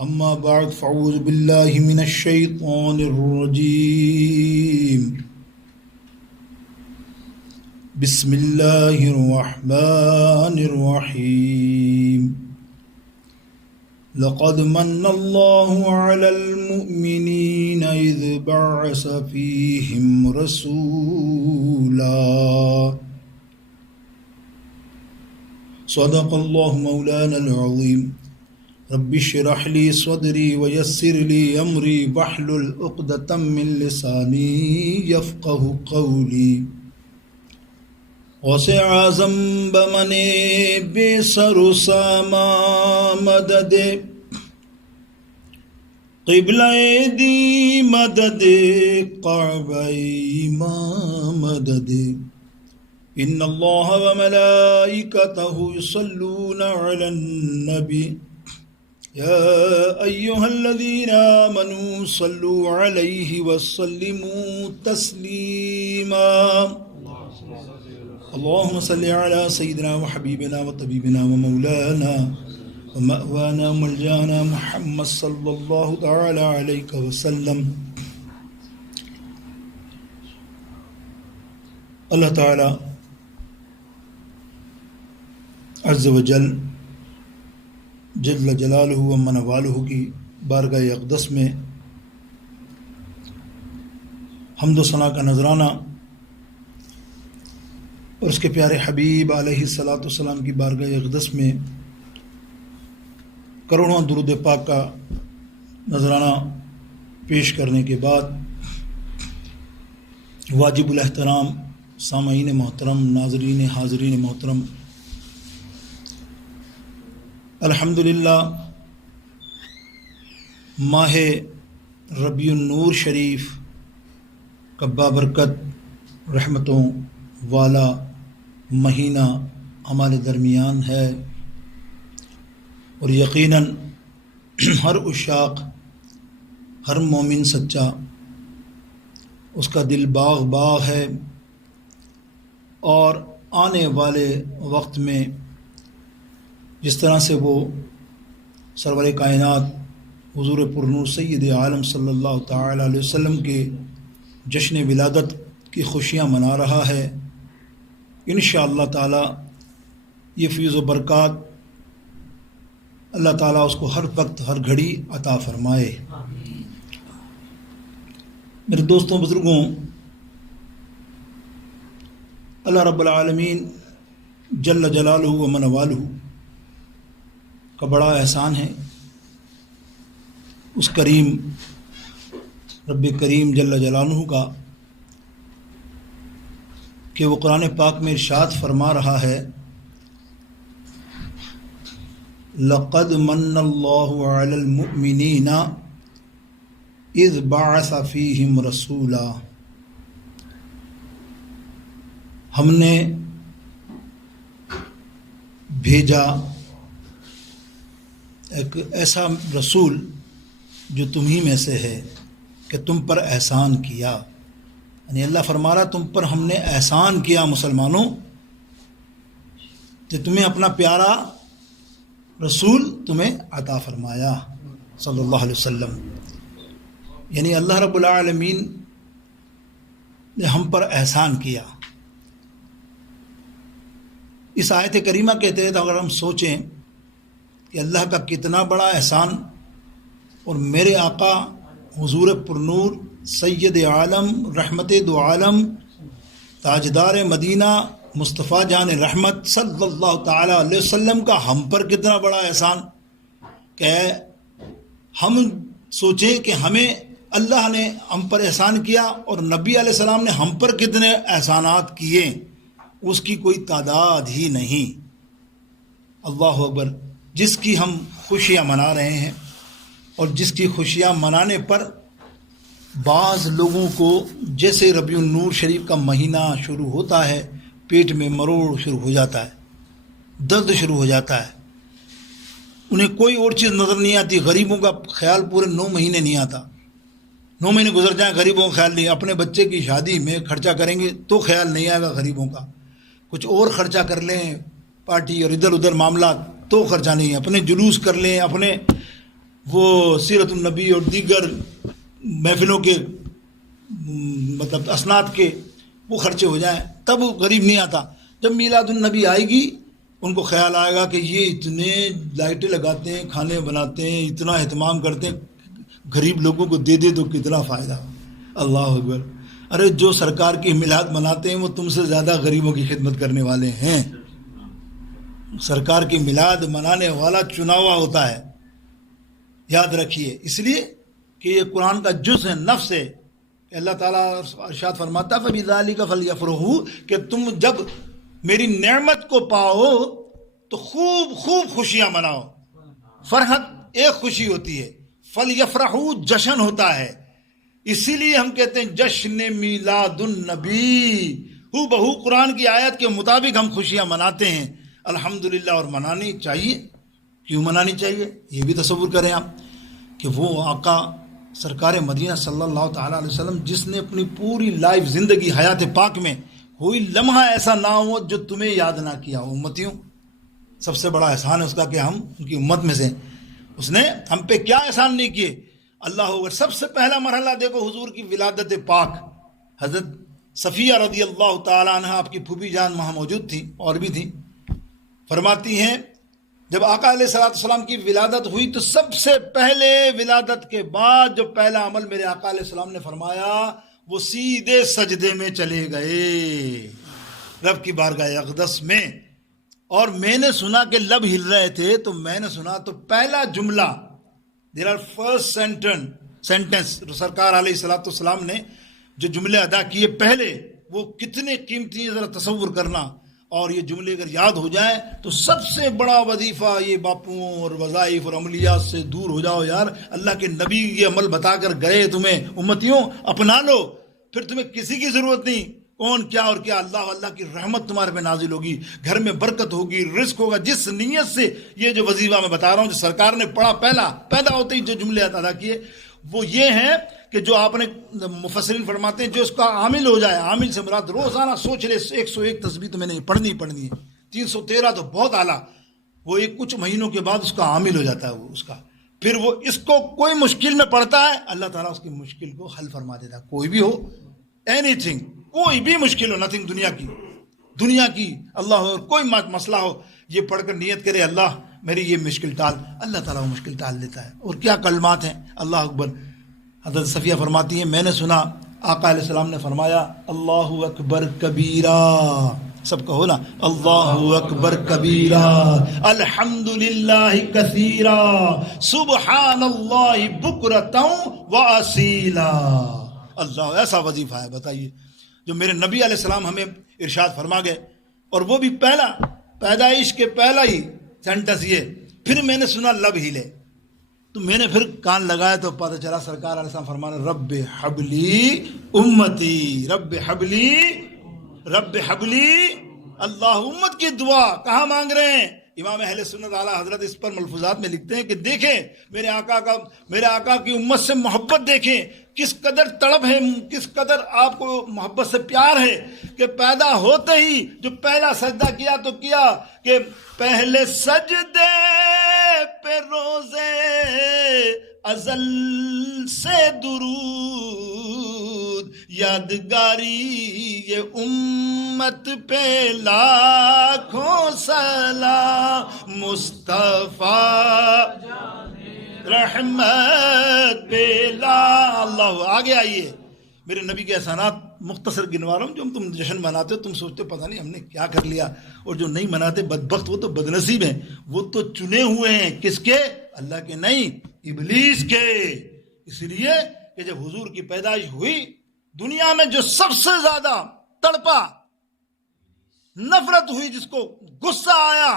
أما بعد فأعوذ بالله من الشيطان الرجيم بسم الله الرحمن الرحيم لقد من الله على المؤمنين إذ بعث فيهم رسولا صدق الله مولانا العظيم رب اشرح لي صدري ويسر لي أمري واحلل عقدة من لساني يفقه قولي وسع ذنب من بسر سما مدد قبلہ دی مدد قعبہ مدد ان اللہ وملائکتہ یصلون علی النبی يا أيها الذين آمنوا صلوا عليه وسلموا تسليما اللهم صل على سيدنا وحبيبنا وطبيبنا ومولانا ومأوانا ملجانا محمد صلى الله تعالى عليه وسلم. اللہ تعالی عز و جل جل جلالہ و من والہ کی بارگاہ اقدس میں حمد و ثنا کا نذرانہ اور اس کے پیارے حبیب علیہ الصلاۃ والسلام کی بارگاہ اقدس میں کروڑوں درود پاک کا نذرانہ پیش کرنے کے بعد واجب الاحترام سامعین محترم، ناظرین حاضرین محترم، الحمدللہ ماہ ربیع النور شریف کا بابرکت رحمتوں والا مہینہ ہمارے درمیان ہے، اور یقیناً ہر عشاق، ہر مومن سچا، اس کا دل باغ باغ ہے، اور آنے والے وقت میں جس طرح سے وہ سرور کائنات حضور پرنور سید عالم صلی اللہ تعالی علیہ وسلم کے جشن ولادت کی خوشیاں منا رہا ہے، انشاءاللہ تعالی یہ فیض و برکات اللہ تعالیٰ اس کو ہر وقت ہر گھڑی عطا فرمائے. میرے دوستوں، بزرگوں، اللہ رب العالمین جل جلالہ و من والہ کا بڑا احسان ہے، اس کریم رب کریم جل جلالہ کا، کہ وہ قرآن پاک میں ارشاد فرما رہا ہے لقد من اللہ علی المؤمنین اذ بعث فیہم رسولا. ہم نے بھیجا ایک ایسا رسول جو تمہیں میں سے ہے کہ تم پر احسان کیا، یعنی اللہ فرما رہا تم پر ہم نے احسان کیا مسلمانوں، کہ تمہیں اپنا پیارا رسول تمہیں عطا فرمایا صلی اللہ علیہ وسلم. یعنی اللہ رب العالمین نے ہم پر احسان کیا. اس آیت کریمہ کے تحت اگر ہم سوچیں کہ اللہ کا کتنا بڑا احسان، اور میرے آقا حضور پرنور سید عالم رحمت دو عالم تاجدار مدینہ مصطفیٰ جان رحمت صلی اللہ تعالیٰ علیہ وسلم کا ہم پر کتنا بڑا احسان، کہ ہم سوچیں کہ ہمیں اللہ نے ہم پر احسان کیا، اور نبی علیہ السلام نے ہم پر کتنے احسانات کیے، اس کی کوئی تعداد ہی نہیں. اللہ اکبر. جس کی ہم خوشیاں منا رہے ہیں، اور جس کی خوشیاں منانے پر بعض لوگوں کو جیسے ربیع النور شریف کا مہینہ شروع ہوتا ہے پیٹ میں مروڑ شروع ہو جاتا ہے، درد شروع ہو جاتا ہے، انہیں کوئی اور چیز نظر نہیں آتی. غریبوں کا خیال پورے 9 مہینے نہیں آتا. 9 مہینے گزر جائیں غریبوں کا خیال نہیں. اپنے بچے کی شادی میں خرچہ کریں گے تو خیال نہیں آئے گا غریبوں کا. کچھ اور خرچہ کر لیں پارٹی اور ادھر ادھر معاملات تو خرچہ نہیں. اپنے جلوس کر لیں، اپنے وہ سیرت النبی اور دیگر محفلوں کے مطلب اسناد کے وہ خرچے ہو جائیں، تب غریب نہیں آتا. جب میلاد النبی آئے گی ان کو خیال آئے گا کہ یہ اتنے لائٹیں لگاتے ہیں، کھانے بناتے ہیں، اتنا اہتمام کرتے ہیں، غریب لوگوں کو دے دے تو کتنا فائدہ. اللہ اکبر. ارے جو سرکار کی میلاد مناتے ہیں وہ تم سے زیادہ غریبوں کی خدمت کرنے والے ہیں. سرکار کی میلاد منانے والا چنا ہوا ہوتا ہے، یاد رکھیے. اس لیے کہ یہ قرآن کا جز ہے، نفس ہے. کہ اللہ تعالیٰ ارشاد فرماتا ہے فَبِذَلِكَ فَلْيَفْرَحُوا، کہ تم جب میری نعمت کو پاؤ تو خوب خوب خوشیاں مناؤ. فرحت ایک خوشی ہوتی ہے، فَلْيَفْرَحُوا جشن ہوتا ہے. اسی لیے ہم کہتے ہیں جشن میلاد النبی. ہو بہو قرآن کی آیت کے مطابق ہم خوشیاں مناتے ہیں الحمدللہ. اور منانی چاہیے. کیوں منانی چاہیے؟ یہ بھی تصور کریں آپ کہ وہ آقا سرکار مدینہ صلی اللہ تعالیٰ علیہ وسلم جس نے اپنی پوری لائف زندگی حیات پاک میں کوئی لمحہ ایسا نہ ہو جو تمہیں یاد نہ کیا ہو. امتیوں سب سے بڑا احسان ہے اس کا کہ ہم ان کی امت میں سے. اس نے ہم پہ کیا احسان نہیں کیے. اللہ اکبر. سب سے پہلا مرحلہ دیکھو حضور کی ولادت پاک. حضرت صفیہ رضی اللہ تعالیٰ عنہ آپ کی پھوپھی جان وہاں موجود تھی اور بھی تھی. فرماتی ہیں جب آقا علیہ السلام کی ولادت ہوئی تو سب سے پہلے ولادت کے بعد جو پہلا عمل میرے آقا علیہ السلام نے فرمایا وہ سیدھے سجدے میں چلے گئے رب کی بارگاہ اقدس میں. اور میں نے سنا کہ لب ہل رہے تھے تو میں نے سنا تو پہلا جملہ دیر آر فرسٹ سینٹنس سرکار علیہ السلام نے جو جملے ادا کیے پہلے وہ کتنے قیمتی ہیں ذرا تصور کرنا. اور یہ جملے اگر یاد ہو جائیں تو سب سے بڑا وظیفہ یہ باپوں اور وظائف اور عملیات سے دور ہو جاؤ. یار اللہ کے نبی یہ عمل بتا کر گئے، تمہیں امتیوں اپنا لو، پھر تمہیں کسی کی ضرورت نہیں. کون کیا اور کیا، اللہ کی رحمت تمہارے پہ نازل ہوگی، گھر میں برکت ہوگی، رزق ہوگا. جس نیت سے یہ جو وظیفہ میں بتا رہا ہوں جو سرکار نے پڑھا پہلا پیدا ہوتے ہی جو جملے ادا کیے وہ یہ ہیں کہ جو آپ نے مفسرین فرماتے ہیں جو اس کا عامل ہو جائے. عامل سے مراد روزانہ سوچ لے 101 تسبیح تو میں نے پڑھنی ہے، 313 تو بہت اعلیٰ. وہ ایک کچھ مہینوں کے بعد اس کا عامل ہو جاتا ہے وہ اس کا. پھر وہ اس کو کوئی مشکل میں پڑھتا ہے اللہ تعالیٰ اس کی مشکل کو حل فرما دیتا ہے. کوئی بھی ہو، اینی تھنگ، کوئی بھی مشکل ہو، نتھنگ دنیا کی اللہ کوئی مسئلہ ہو، یہ پڑھ کر نیت کرے اللہ میری یہ مشکل ٹال، اللہ تعالیٰ وہ مشکل ٹال دیتا ہے. اور کیا کلمات ہیں. اللہ اکبر. حضرت صفیہ فرماتی ہیں میں نے سنا آقا علیہ السلام نے فرمایا اللہ اکبر کبیرہ. سب کہو نا اللہ اکبر کبیرہ الحمدللہ کثیرہ سبحان اللہ بکرۃ و اصیلا. اللہ ایسا وظیفہ ہے بتائیے جو میرے نبی علیہ السلام ہمیں ارشاد فرما گئے. اور وہ بھی پہلا پیدائش کے پہلا ہی سینٹنس یہ پھر میں نے سنا لب ہلے تو میں نے پھر کان لگایا تو پتہ چلا سرکار علیہ السلام فرمانا رب حبلی امتی رب حبلی. اللہ امت کی دعا کہاں مانگ رہے ہیں. امام اہل سنت اعلیٰ حضرت اس پر ملفوظات میں لکھتے ہیں کہ دیکھیں میرے آقا کی امت سے محبت دیکھیں کس قدر طلب ہے، کس قدر آپ کو محبت سے پیار ہے کہ پیدا ہوتے ہی جو پہلا سجدہ کیا تو کیا کہ پہلے سجدے پہ روزے ازل سے درود یادگاری یہ امت پہ لاکھوں سلام مصطفیٰ رحمت بلا. اللہ آگے آئیے. میرے نبی کے احسانات مختصر گنوا رہا ہوں. جو تم جشن مناتے ہو تم سوچتے ہو پتہ نہیں ہم نے کیا کر لیا، اور جو نہیں مناتے بدبخت وہ تو بدنصیب ہیں، وہ تو چنے ہوئے ہیں. کس کے؟ اللہ کے نہیں، ابلیس کے. اس لیے کہ جب حضور کی پیدائش ہوئی دنیا میں جو سب سے زیادہ تڑپا، نفرت ہوئی، جس کو غصہ آیا،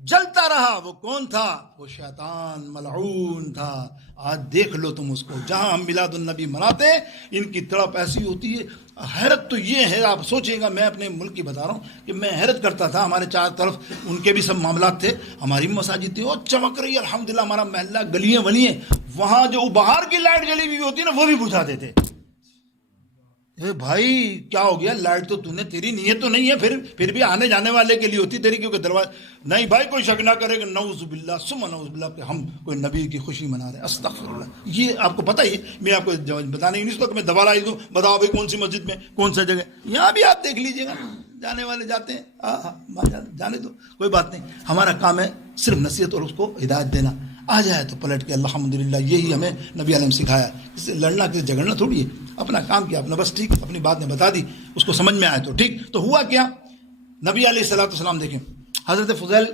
جلتا رہا، وہ کون تھا؟ وہ شیطان ملعون تھا. آج دیکھ لو تم اس کو. جہاں ہم میلاد النبی مناتے ہیں ان کی تڑپ ایسی ہوتی ہے. حیرت تو یہ ہے، آپ سوچیں گا، میں اپنے ملک کی بتا رہا ہوں کہ میں حیرت کرتا تھا. ہمارے چاروں طرف ان کے بھی سب معاملات تھے، ہماری مساجد تھی اور چمک رہی ہے الحمدللہ. ہمارا محلہ گلیاں ولیاں، وہاں جو باہر کی لائٹ جلی ہوئی ہوتی ہے نا وہ بھی بجھا دیتے. اے بھائی کیا ہو گیا؟ لائٹ تو نے تیری نیت تو نہیں ہے، پھر بھی آنے جانے والے کے لیے ہوتی تیری، کیونکہ دروازہ نہیں بھائی کوئی شک نہ کرے کہ نعوذ باللہ ثم نعوذ باللہ کہ ہم کوئی نبی کی خوشی منا رہے ہیں، استغفر اللہ۔ یہ آپ کو پتہ ہی، میں آپ کو بتانے کی نہیں سکتا کہ میں دبا لائی دوں، بتاؤ بھائی کون سی مسجد میں کون سا جگہ، یہاں بھی آپ دیکھ لیجیے گا، جانے والے جاتے ہیں، ہاں جانے دو کوئی بات نہیں، ہمارا کام ہے صرف نصیحت اور اس کو ہدایت دینا، آ جائے تو پلٹ کے الحمدللہ، یہی ہمیں نبی علیہ سکھایا، کسی سے لڑنا کسی سے جھگڑنا تھوڑی ہے، اپنا کام کیا اپنا، بس ٹھیک، اپنی بات نے بتا دی، اس کو سمجھ میں آئے تو ٹھیک۔ تو ہوا کیا، نبی علیہ الصلوۃ والسلام دیکھیں، حضرت فضیل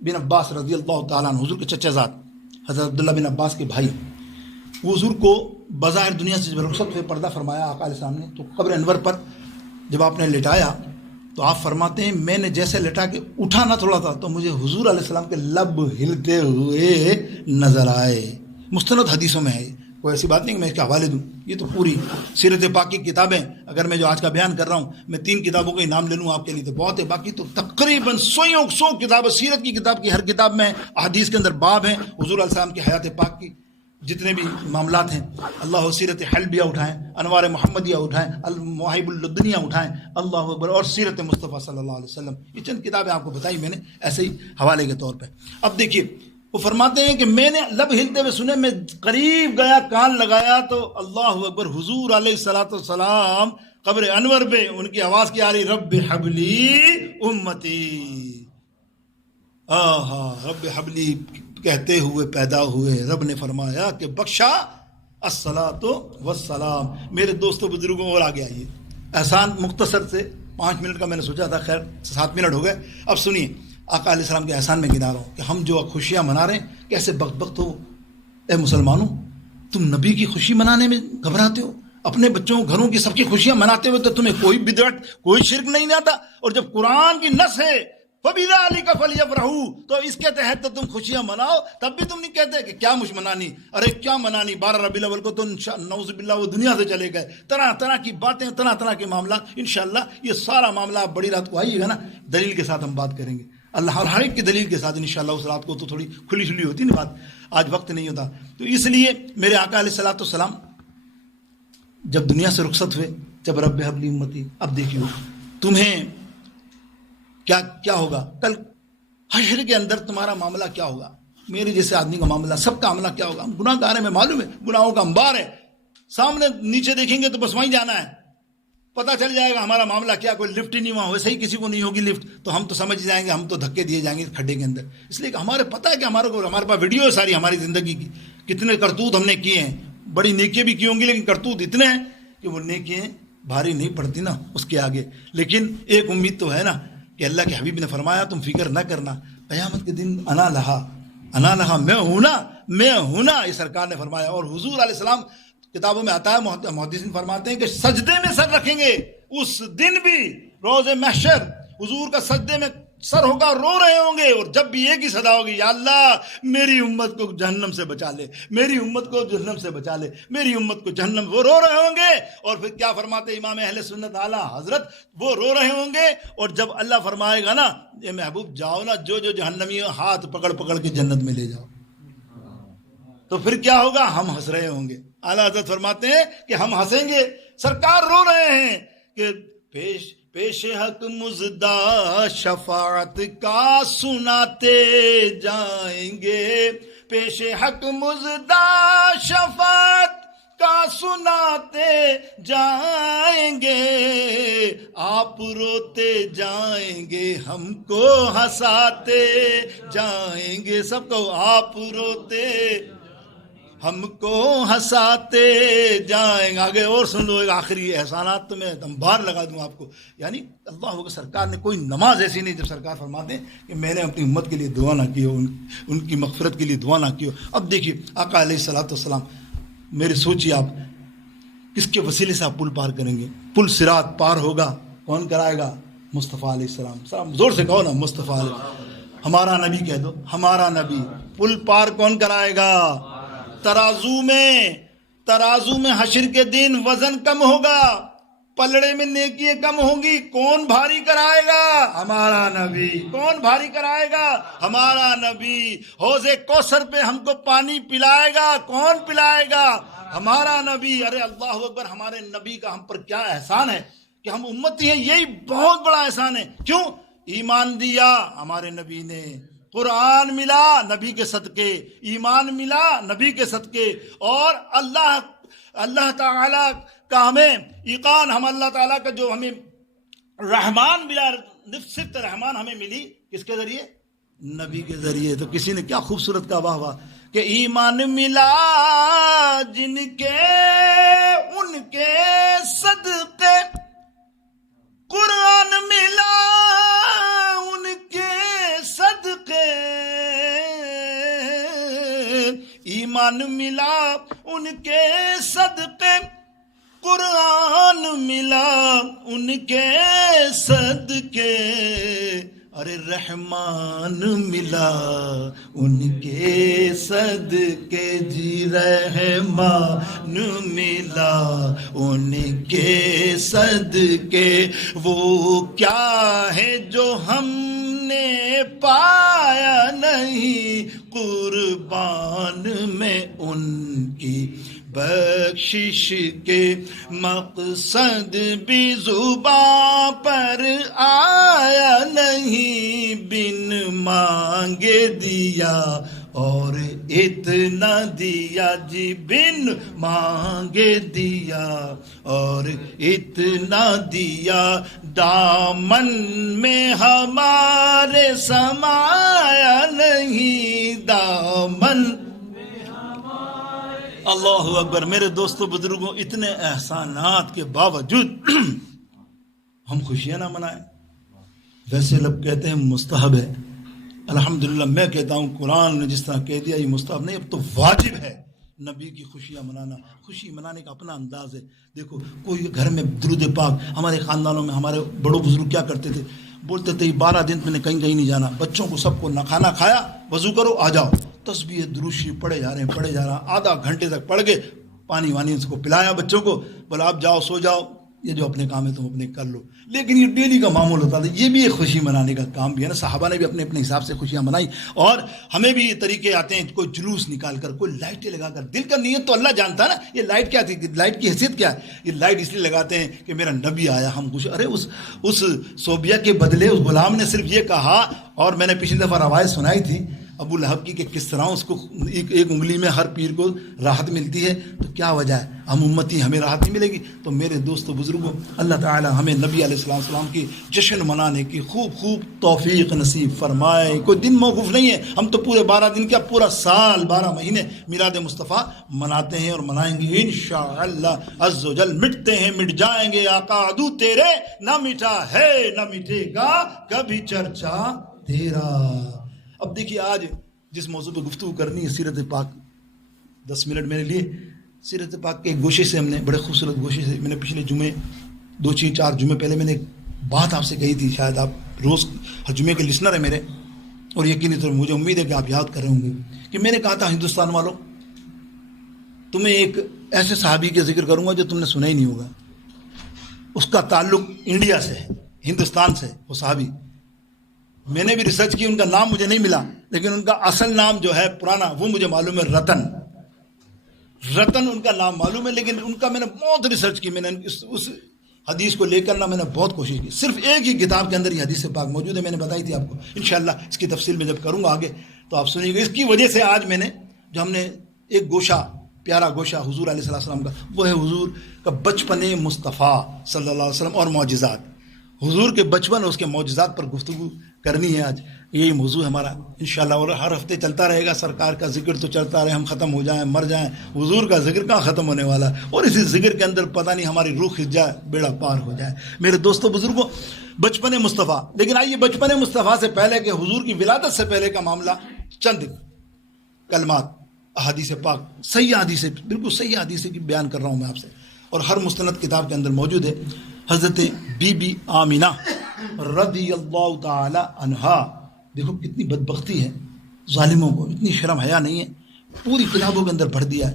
بن عباس رضی اللہ تعالیٰ عنہ، حضور کے چچا زاد حضرت عبداللہ بن عباس کے بھائی، وہ حضور کو بظاہر دنیا سے جب رخصت ہوئے پردہ فرمایا آقا علیہ السلام نے، تو قبر انور پر جب آپ نے لٹایا تو آپ فرماتے ہیں میں نے جیسے لٹا کے اٹھا نہ تھوڑا تھا تو مجھے حضور علیہ السلام کے لب ہلتے ہوئے نظر آئے، مستند حدیثوں میں ہے، کوئی ایسی بات نہیں کہ میں اس کے حوالے دوں، یہ تو پوری سیرت پاک کی کتابیں، اگر میں جو آج کا بیان کر رہا ہوں میں 3 کتابوں کے نام لے لوں آپ کے لیے تو بہت ہے، باقی تو تقریباً 100 کتاب، سیرت کی کتاب کی ہر کتاب میں احادیث کے اندر باب ہیں حضور علیہ السلام کی حیات پاک کی جتنے بھی معاملات ہیں، اللہ سیرت حلبیہ اٹھائیں، انوار محمدیہ اٹھائیں، المواہب اللدنیہ اٹھائیں، اللہ اکبر، اور سیرت مصطفیٰ صلی اللہ علیہ وسلم، یہ چند کتابیں آپ کو بتائی میں نے ایسے ہی حوالے کے طور پہ۔ اب دیکھیے وہ فرماتے ہیں کہ میں نے لب ہلتے ہوئے سنے، میں قریب گیا کان لگایا تو اللہ اکبر، حضور علیہ الصلوۃ والسلام قبر انور پہ ان کی آواز کی آ رہی، رب حبلی امتی، رب حبلی کہتے ہوئے پیدا ہوئے، رب نے فرمایا کہ بخشا الصلاۃ والسلام۔ میرے دوستوں بزرگوں اور آگے آئیے، احسان مختصر سے 5 منٹ کا میں نے سوچا تھا، خیر 7 منٹ ہو گئے۔ اب سنیے آقا علیہ السلام کے احسان میں گنا رہا ہوں کہ ہم جو خوشیاں منا رہے ہیں کیسے بخت ہو اے مسلمانوں، تم نبی کی خوشی منانے میں گھبراتے ہو، اپنے بچوں گھروں کی سب کی خوشیاں مناتے ہوئے تو تمہیں کوئی بدعت کوئی شرک نہیں آتا، اور جب قرآن کی نص ہے فَبِذَلِكَ فَلْيَفْرَحُوا، تو اس کے تحت تو تم خوشیاں مناؤ، تب بھی تم نہیں کہتے کہ کیا مجھ منانی، ارے کیا منانی، 12 ربیع الاول کو تو نعوذ باللہ وہ دنیا سے چلے گئے، طرح طرح کی باتیں، طرح طرح کے معاملات، انشاءاللہ یہ سارا معاملہ آپ بڑی رات کو آئیے گا نا، دلیل کے ساتھ ہم بات کریں گے، اللہ ہر ایک کی دلیل کے ساتھ انشاءاللہ۔ اس رات کو تو تھوڑی کھلی ہوتی نا بات، آج وقت نہیں ہوتا، تو اس لیے میرے آقا علیہ الصلوۃ والسلام جب دنیا سے رخصت ہوئے، جب رب حبلی امتی، اب دیکھیے تمہیں کیا ہوگا کل حشر کے اندر، تمہارا معاملہ کیا ہوگا، میرے جیسے آدمی کا معاملہ، سب کا معاملہ کیا ہوگا، ہم گناہ گار ہیں، میں معلوم ہے گناہوں کا انبار ہے، سامنے نیچے دیکھیں گے تو بس وہیں جانا ہے، پتہ چل جائے گا ہمارا معاملہ کیا، کوئی لفٹ ہی نہیں وہاں، ویسے ہی کسی کو نہیں ہوگی لفٹ تو ہم تو سمجھ جائیں گے، ہم تو دھکے دیے جائیں گے کھڈے کے اندر، اس لیے کہ ہمارے پتہ ہے کہ ہمارے پاس ویڈیو ہے ساری ہماری زندگی کی، کتنے کرتوت ہم نے کیے ہیں، بڑی نیکیاں بھی کی ہوں گی لیکن کرتوت اتنے ہیں کہ وہ نیکیاں بھاری نہیں پڑتی نا اس کے آگے، لیکن ایک امید تو ہے نا کہ اللہ کے حبیب نے فرمایا تم فکر نہ کرنا، قیامت کے دن انا لہا میں ہوں نا، یہ سرکار نے فرمایا، اور حضور علیہ السلام کتابوں میں آتا ہے، محدثین فرماتے ہیں کہ سجدے میں سر رکھیں گے اس دن بھی، روز محشر حضور کا سجدے میں سر ہوگا، رو رہے ہوں گے، اور جب بھی ایک ہی صدا ہوگی، یا اللہ میری امت کو جہنم سے بچا لے، میری امت کو جہنم سے بچا لے، میری امت کو جہنم، وہ رو رہے ہوں گے، اور پھر کیا فرماتے امام اہل سنت اعلیٰ حضرت، وہ رو رہے ہوں گے، اور جب اللہ فرمائے گا نا اے محبوب جاؤ نا، جو جہنمی ہاتھ پکڑ کے جنت میں لے جاؤ، تو پھر کیا ہوگا، ہم ہنس رہے ہوں گے، اعلیٰ حضرت فرماتے ہیں کہ ہم ہنسیں گے، سرکار رو رہے ہیں کہ پیش حق مزدہ شفاعت کا سناتے جائیں گے، پیش حق مزدہ شفاعت کا سناتے جائیں گے، آپ روتے جائیں گے ہم کو ہنساتے جائیں گے، سب کو آپ روتے ہم کو ہنساتے جائیں گے۔ آگے اور سن لو، ایک آخری احسانات تو میں انبار لگا دوں آپ کو، یعنی اللہ کے سرکار نے کوئی نماز ایسی نہیں جب سرکار فرماتے ہیں کہ میں نے اپنی امت کے لیے دعا نہ کی ہو، ان کی مغفرت کے لیے دعا نہ کی ہو۔ اب دیکھیے آقا علیہ الصلوۃ والسلام، میرے سوچیے آپ کس کے وسیلے سے آپ پل پار کریں گے، پل صراط پار ہوگا، کون کرائے گا، مصطفیٰ علیہ السلام، زور سے کہو نا مصطفیٰ علیہ، ہمارا نبی کہہ دو، ہمارا نبی، پل پار کون کرائے گا، ترازو میں حشر کے دن وزن کم ہوگا، پلڑے میں نیکیاں کم ہوں گی، کون بھاری کرائے گا، ہمارا نبی، کون بھاری کرائے گا، ہمارا نبی، حوض کوثر پہ ہم کو پانی پلائے گا، کون پلائے گا، ہمارا نبی، ارے اللہ اکبر، ہمارے نبی کا ہم پر کیا احسان ہے کہ ہم امتی ہیں، یہی بہت بڑا احسان ہے. کیوں؟ ایمان دیا ہمارے نبی نے، قرآن ملا نبی کے صدقے، ایمان ملا نبی کے صدقے، اور اللہ تعالیٰ کا ہمیں ایقان، ہم اللہ تعالیٰ کا جو ہمیں رحمان ملا، صفت رحمان ہمیں ملی کس کے ذریعے؟ نبی کے ذریعے. تو کسی نے کیا خوبصورت کا واہ واہ کہ ایمان ملا جن کے ان کے صدقے، قرآن ملا ان کے صدقے، ایمان ملا ان کے صدقے، قرآن ملا ان کے صدقے، ارے رحمان ملا ان کے صدقے، جی رحمان ملا ان کے صدقے. وہ کیا ہے جو ہم نے پایا نہیں، قربان میں ان کی بخشش کے مقصد بھی زباں پر آیا نہیں، بن مانگے دیا اور اتنا دیا، جی بن مانگے دیا اور اتنا دیا، دامن میں ہمارے سمایا نہیں، دامن. اللہ اکبر. میرے دوستوں بزرگوں، اتنے احسانات کے باوجود ہم خوشیاں نہ منائیں. ویسے لوگ کہتے ہیں مستحب ہے، الحمدللہ میں کہتا ہوں قرآن نے جس طرح کہہ دیا یہ مستحب نہیں، اب تو واجب ہے نبی کی خوشیاں منانا. خوشی منانے کا اپنا انداز ہے. دیکھو کوئی گھر میں درود پاک، ہمارے خاندانوں میں ہمارے بڑوں بزرگ کیا کرتے تھے، بولتے تھے 12 دن میں نے کہیں نہیں جانا، بچوں کو سب کو نہ کھانا کھایا، وضو کرو آ جاؤ، تسبیح درود شریف پڑھے جا رہے ہیں، آدھا گھنٹے تک پڑھ گئے، پانی اس کو پلایا بچوں کو، بولا آپ جاؤ سو جاؤ، یہ جو اپنے کام ہے تم اپنے کر لو. لیکن یہ ڈیلی کا معمول ہوتا تھا. یہ بھی ایک خوشی منانے کا کام بھی ہے نا. صحابہ نے بھی اپنے اپنے حساب سے خوشیاں منائی، اور ہمیں بھی یہ طریقے آتے ہیں، کوئی جلوس نکال کر، کوئی لائٹیں لگا کر. دل کا نیت تو اللہ جانتا ہے نا. یہ لائٹ کیا تھی، لائٹ کی حیثیت کیا ہے؟ یہ لائٹ اس لیے لگاتے ہیں کہ میرا نبی آیا، ہم خوش. ارے اس صوبیہ کے بدلے اس غلام نے صرف یہ کہا، اور میں نے پچھلی دفعہ روایت سنائی تھی ابو لہب کی کہ کس طرح اس کو ایک انگلی میں ہر پیر کو راحت ملتی ہے. تو کیا وجہ ہے؟ ہم امتی، ہمیں راحت نہیں ملے گی؟ تو میرے دوستو بزرگوں، اللہ تعالی ہمیں نبی علیہ السلام کی جشن منانے کی خوب توفیق نصیب فرمائے. کوئی دن موقوف نہیں ہے، ہم تو پورے 12 دن کیا پورا سال 12 مہینے میلاد مصطفیٰ مناتے ہیں اور منائیں گے انشاءاللہ عز و جل. مٹتے ہیں مٹ جائیں گے آقا عدو تیرے، نہ مٹا ہے نہ مٹے گا کبھی چرچا تیرا. اب دیکھیے آج جس موضوع پہ گفتگو کرنی ہے سیرت پاک، 10 منٹ میرے لیے سیرت پاک کے ایک گوشے سے، ہم نے بڑے خوبصورت گوشے سے، میں نے پچھلے جمعے 4 جمعے پہلے میں نے ایک بات آپ سے کہی تھی، شاید آپ روز ہر جمعے کے لسنر ہیں میرے، اور یقینی طور مجھے امید ہے کہ آپ یاد کر رہے ہوں گے کہ میں نے کہا تھا ہندوستان والوں، تمہیں ایک ایسے صحابی کے ذکر کروں گا جو تم نے سنا ہی نہیں ہوگا. اس کا تعلق انڈیا سے ہے، ہندوستان سے. وہ صحابی میں نے بھی ریسرچ کی، ان کا نام مجھے نہیں ملا، لیکن ان کا اصل نام جو ہے پرانا وہ مجھے معلوم ہے، رتن ان کا نام معلوم ہے. لیکن ان کا میں نے بہت ریسرچ کی، میں نے اس حدیث کو لے کر میں نے بہت کوشش کی. صرف ایک ہی کتاب کے اندر یہ حدیث پاک موجود ہے، میں نے بتائی تھی آپ کو. انشاءاللہ اس کی تفصیل میں جب کروں گا آگے تو آپ سنیے گا. اس کی وجہ سے آج میں نے جو ہم نے ایک گوشہ، پیارا گوشہ حضور علیہ السلام کا، وہ ہے حضور کا بچپن مصطفیٰ صلی اللہ علیہ وسلم اور معجزات. حضور کے بچپن اور اس کے معجزات پر گفتگو کرنی ہے آج. یہی موضوع ہے ہمارا انشاءاللہ، اور ہر ہفتے چلتا رہے گا. سرکار کا ذکر تو چلتا رہے، ہم ختم ہو جائیں مر جائیں، حضور کا ذکر کہاں ختم ہونے والا. اور اسی ذکر کے اندر پتہ نہیں ہماری روح کھنچ جائے، بیڑا پار ہو جائے. میرے دوستو بزرگوں، بچپن مصطفیٰ. لیکن آئیے بچپن مصطفیٰ سے پہلے کہ حضور کی ولادت سے پہلے کا معاملہ، چند کلمات احادیث پاک، صحیح حدیث، بالکل صحیح حدیث کی بیان کر رہا ہوں میں آپ سے، اور ہر مستند کتاب کے اندر موجود ہے. حضرت بی بی آمینہ رضی اللہ تعالی عنہا، دیکھو کتنی بدبختی ہے ظالموں کو، اتنی شرم حیا نہیں ہے، پوری کتابوں کے اندر پڑھ دیا ہے.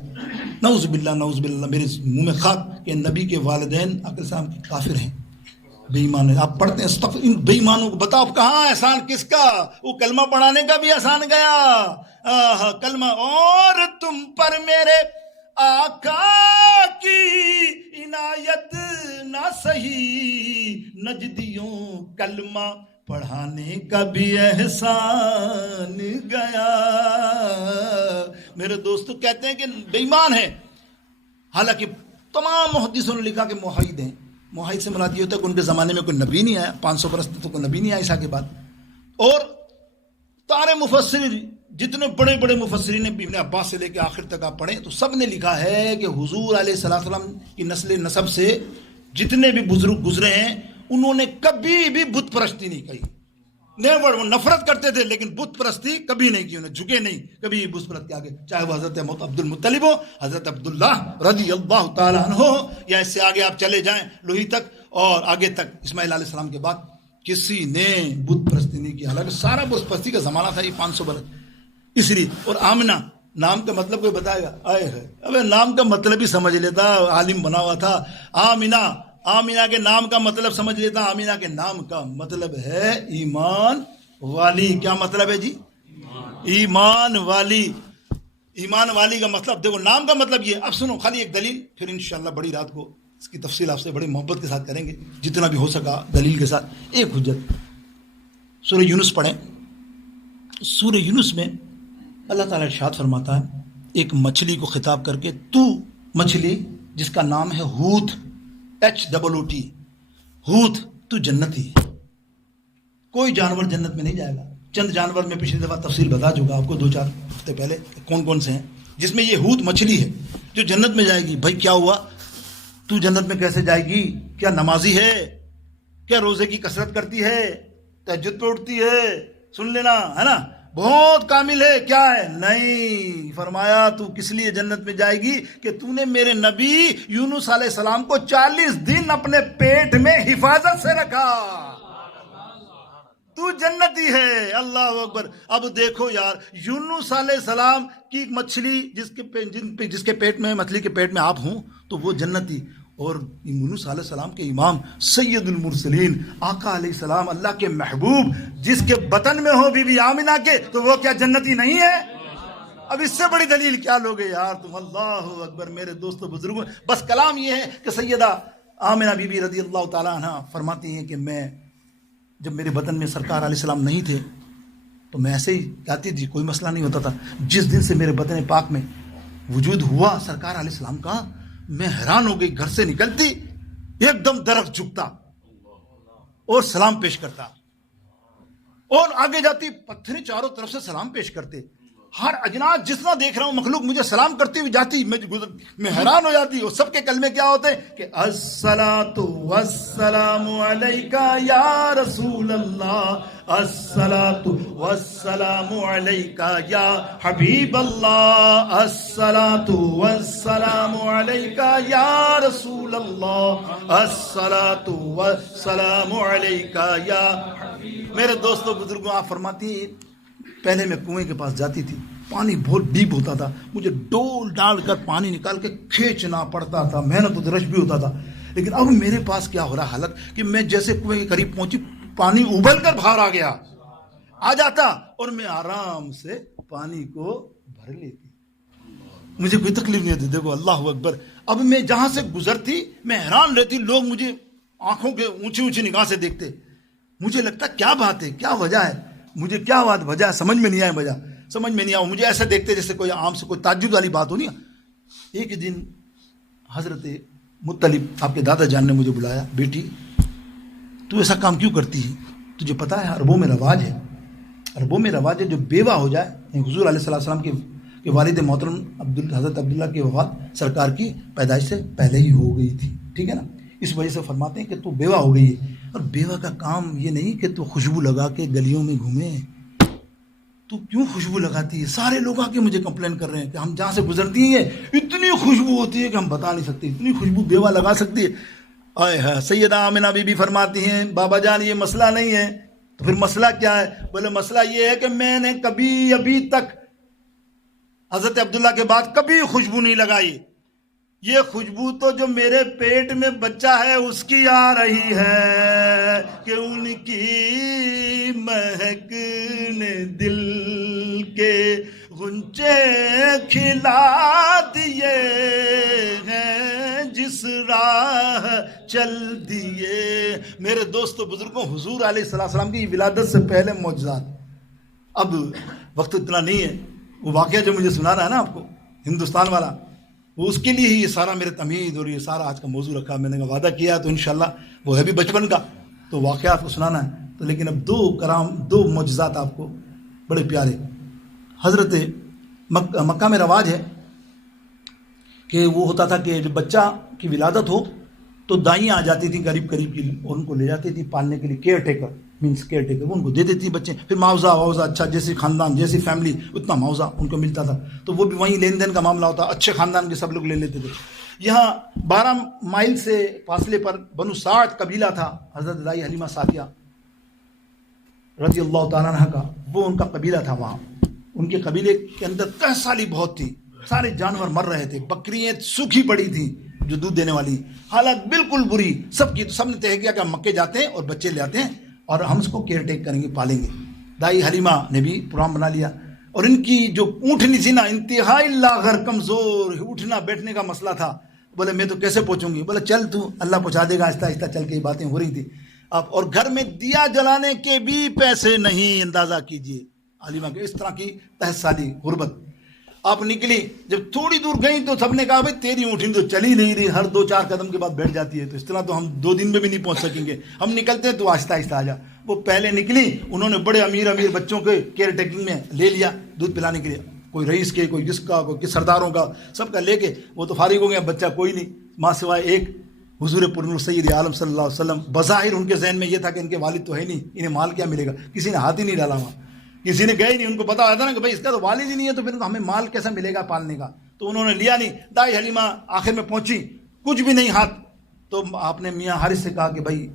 نعوذ باللہ نعوذ باللہ، میرے منہ میں خاک کہ نبی کے والدین عقل صاحب کافر ہیں، بے ایمان ہیں. آپ پڑھتے ہیں ان بے ایمانوں کو، بتاؤ کہاں احسان کس کا؟ وہ کلمہ پڑھانے کا بھی احسان گیا، کلمہ. اور تم پر میرے آقا کی عنایت نہ سہی نجدیوں کلمہ پڑھانے کا بھی احسان گیا. میرے دوستو کہتے ہیں کہ بے ایمان ہے، حالانکہ تمام محدثوں نے لکھا کہ موحد ہیں. موحد سے مراد یہ ہوتا ہے کہ ان کے زمانے میں کوئی نبی نہیں آیا، 500 برس تو کوئی نبی نہیں آیا عیسیٰ کے بعد. اور سارے مفسر جتنے بڑے بڑے مفسرین ابن عباس سے لے کے آخر تک آپ پڑھیں تو سب نے لکھا ہے کہ حضور علیہ السلام کی نسب سے جتنے بھی بزرگ گزرے ہیں انہوں نے کبھی بھی بت پرستی نہیں کی. نیور، وہ نفرت کرتے تھے لیکن بت پرستی کبھی نہیں کی، انہیں جھکے نہیں کبھی بت پرست کے آگے، چاہے وہ حضرت عبد المطلب ہو، حضرت عبداللہ رضی اللہ تعالیٰ عنہ ہو، یا اس سے آگے آپ چلے جائیں لوہی تک اور آگے تک اسماعیل علیہ السلام کے بعد کسی نے بت پرستی نہیں کی. حالانکہ سارا بت پرستی کا زمانہ تھا یہ 500 برس. اس لیے اور آمنہ نام کا مطلب کوئی بتائے گا؟ آئے ہے ابے نام کا مطلب ہی سمجھ لیتا، عالم بنا ہوا تھا. آمینہ کے نام کا مطلب سمجھ لیتا. آمینہ کے نام کا مطلب ہے ایمان والی. کیا مطلب ہے جی؟ ایمان والی. ایمان والی کا مطلب دیکھو، نام کا مطلب یہ. اب سنو خالی ایک دلیل، پھر انشاءاللہ بڑی رات کو اس کی تفصیل آپ سے بڑی محبت کے ساتھ کریں گے جتنا بھی ہو سکا دلیل کے ساتھ. ایک حجت، سورہ یونس پڑھیں. سورہ یونس میں اللہ تعالیٰ ارشاد فرماتا ہے ایک مچھلی کو خطاب کر کے، تو مچھلی جس کا نام ہے ہوت، HOOT، ہوت، تو جنتی ہے. کوئی جانور جنت میں نہیں جائے گا. چند جانور میں پچھلی دفعہ تفصیل بتا چکا آپ کو 2-4 ہفتے پہلے کون کون سے ہیں، جس میں یہ ہوت مچھلی ہے جو جنت میں جائے گی. بھائی کیا ہوا، تو جنت میں کیسے جائے گی؟ کیا نمازی ہے؟ کیا روزے کی کثرت کرتی ہے؟ تہجد پہ اٹھتی ہے؟ سن لینا ہے نا، بہت کامل ہے. کیا ہے؟ نہیں. فرمایا تو کس لیے جنت میں جائے گی کہ تو نے میرے نبی یونس علیہ السلام کو 40 دن اپنے پیٹ میں حفاظت سے رکھا، تو جنتی ہے. اللہ اکبر. اب دیکھو یار، یونس علیہ السلام کی مچھلی جس کے پیٹ میں، مچھلی کے پیٹ میں آپ ہوں تو وہ جنتی، اور یونس علیہ السلام کے امام سید المرسلین آقا علیہ السلام اللہ کے محبوب جس کے بطن میں ہو بی بی آمنہ کے، تو وہ کیا جنتی نہیں ہے؟ اب اس سے بڑی دلیل کیا لوگے یار تم؟ اللہ اکبر. میرے دوستو بزرگوں، بس کلام یہ ہے کہ سیدہ آمنہ بی بی رضی اللہ تعالیٰ عنہ فرماتی ہیں کہ میں جب میرے بطن میں سرکار علیہ السلام نہیں تھے تو میں ایسے ہی جاتی تھی، کوئی مسئلہ نہیں ہوتا تھا. جس دن سے میرے بطن پاک میں وجود ہوا سرکار علیہ السلام کا، میں حیران ہو گئی. گھر سے نکلتی ایک دم درخت جھکتا اور سلام پیش کرتا، اور آگے جاتی پتھریں چاروں طرف سے سلام پیش کرتے. ہر اجناس جتنا دیکھ رہا ہوں مخلوق مجھے سلام کرتی ہوئی جاتی، میں حیران ہو جاتی. اور سب کے کلمے کیا ہوتے ہیں کہ الصلاۃ والسلام علیکہ یا رسول اللہ، الصلاۃ والسلام علیکہ یا حبیب اللہ، الصلاۃ والسلام علیکہ یا رسول اللہ، الصلاۃ والسلام علیکہ یا. میرے دوستوں بزرگوں، آپ فرماتی ہیں پہلے میں کنویں کے پاس جاتی تھی، پانی بہت ڈیپ ہوتا تھا، مجھے ڈول ڈال کر پانی نکال کے کھینچنا پڑتا تھا، محنت و رش بھی ہوتا تھا. لیکن اب میرے پاس کیا ہو رہا حالت کہ میں جیسے کنویں کے قریب پہنچی، پانی ابل کر باہر آ جاتا اور میں آرام سے پانی کو بھر لیتی، مجھے کوئی تکلیف نہیں ہوتی. دیکھو اللہ اکبر. اب میں جہاں سے گزرتی میں حیران رہتی، لوگ مجھے آنکھوں کے اونچی اونچی نگاہ سے دیکھتے. مجھے لگتا کیا بات ہے، کیا وجہ ہے، مجھے کیا بات وجہ سمجھ میں نہیں آئے، سمجھ میں نہیں آؤ. مجھے ایسا دیکھتے جیسے کوئی عام سے کوئی تعجب والی بات ہو نہیں. ایک دن حضرت مطلب آپ کے دادا جان نے مجھے بلایا، بیٹی تو ایسا کام کیوں کرتی ہے؟ تجھے پتا ہے عربوں میں رواج ہے، عربوں میں رواج ہے جو بیوہ ہو جائے، حضور علیہ السلام کے والد محترم حضرت عبداللہ کی وفات سرکار کی پیدائش سے پہلے ہی ہو گئی تھی، ٹھیک ہے نا. اس وجہ سے فرماتے ہیں کہ تو بیوہ ہو گئی ہے، اور بیوہ کا کام یہ نہیں کہ تو خوشبو لگا کے گلیوں میں گھومے. تو کیوں خوشبو لگاتی ہے؟ سارے لوگ آ کے مجھے کمپلین کر رہے ہیں کہ ہم جہاں سے گزرتی ہیں اتنی خوشبو ہوتی ہے کہ ہم بتا نہیں سکتے، اتنی خوشبو بیوہ لگا سکتی ہے. آئے ہے. سیدہ آمنہ بی بی فرماتی ہیں بابا جان یہ مسئلہ نہیں ہے. تو پھر مسئلہ کیا ہے؟ بولے مسئلہ یہ ہے کہ میں نے کبھی ابھی تک حضرت عبداللہ کے بعد کبھی خوشبو نہیں لگائی. یہ خوشبو تو جو میرے پیٹ میں بچہ ہے اس کی آ رہی ہے کہ ان کی مہک نے دل کے غنچے کھلا دیے چل دیے. میرے دوستو بزرگوں، حضور علیہ السلام کی ولادت سے پہلے معجزات. اب وقت اتنا نہیں ہے. وہ واقعہ جو مجھے سنانا ہے نا آپ کو، ہندوستان والا، وہ اس کے لیے ہی یہ سارا میرے تمہید اور یہ سارا آج کا موضوع رکھا. میں نے وعدہ کیا تو انشاءاللہ وہ ہے بھی بچپن کا، تو واقعہ آپ کو سنانا ہے. تو لیکن اب دو معجزات آپ کو بڑے پیارے. حضرت مکہ میں رواج ہے کہ وہ ہوتا تھا کہ جب بچہ کی ولادت ہو تو دائیاں آ جاتی تھیں قریب قریب کی، اور ان کو لے جاتی تھی پالنے کے لیے. کیئر ٹیکر وہ ان کو دے دیتی بچے. پھر معاوضہ اچھا، جیسی خاندان جیسی فیملی اتنا معاوضہ ان کو ملتا تھا. تو وہ بھی وہیں لین دین کا معاملہ ہوتا، اچھے خاندان کے سب لوگ لے لیتے تھے. یہاں 12 مائل سے فاصلے پر بنو سعد قبیلہ تھا، حضرت دائی حلیمہ سعدیہ رضی اللہ تعالیٰ عنہ کا، وہ ان کا قبیلہ تھا. وہاں ان کے قبیلے کے اندر تہسالی بہت تھی، سارے جانور مر رہے تھے، بکریاں سوکھی پڑی تھیں جو دودھ دینے والی، حالت بالکل بری سب کی. تو سب نے طے کیا کہ ہم مکے جاتے ہیں اور بچے لے آتے ہیں اور ہم اس کو کیئر ٹیک کریں گے، پالیں گے. دائی حلیمہ نے بھی پروگرام بنا لیا. اور ان کی جو اونٹنی تھی نا، انتہائی لاغر، کمزور، اٹھنا بیٹھنے کا مسئلہ تھا. بولے میں تو کیسے پہنچوں گی؟ بولے چل تو، اللہ پہنچا دے گا. آہستہ آہستہ چل کے یہ باتیں ہو رہی تھی. اور گھر میں دیا جلانے کے بھی پیسے نہیں، اندازہ کیجئے حلیمہ کے اس طرح کی تہسالی غربت. آپ نکلی، جب تھوڑی دور گئی تو سب نے کہا بھائی تیری اونٹنی تو چل ہی نہیں رہی، ہر 2-4 قدم کے بعد بیٹھ جاتی ہے، تو اس طرح تو ہم 2 دن میں بھی نہیں پہنچ سکیں گے، ہم نکلتے ہیں تو آہستہ آہستہ آ جا. وہ پہلے نکلی، انہوں نے بڑے امیر بچوں کے کیئر ٹیکنگ میں لے لیا دودھ پلانے کے لیے. کوئی رئیس کے، کوئی کس کا، کوئی کس سرداروں کا، سب کا لے کے وہ تو فارغ ہو گیا. بچہ کوئی نہیں ماں سوائے ایک حضور پرنور سید عالم صلی اللہ علیہ وسلم. بظاہر ان کے ذہن میں یہ تھا کہ ان کے والد تو ہے نہیں، انہیں مال کیا ملے گا. کسی نے ہاتھ ہی نہیں ڈالا وہاں، کسی نے گئے نہیں. ان کو پتا ہوتا نا کہ بھائی اس کا تو والد ہی نہیں ہے، تو پھر ہمیں مال کیسا ملے گا پالنے کا. تو انہوں نے لیا نہیں. دائی حلیمہ آخر میں پہنچی، کچھ بھی نہیں ہاتھ. تو آپ نے میاں حارث سے کہا کہ بھائی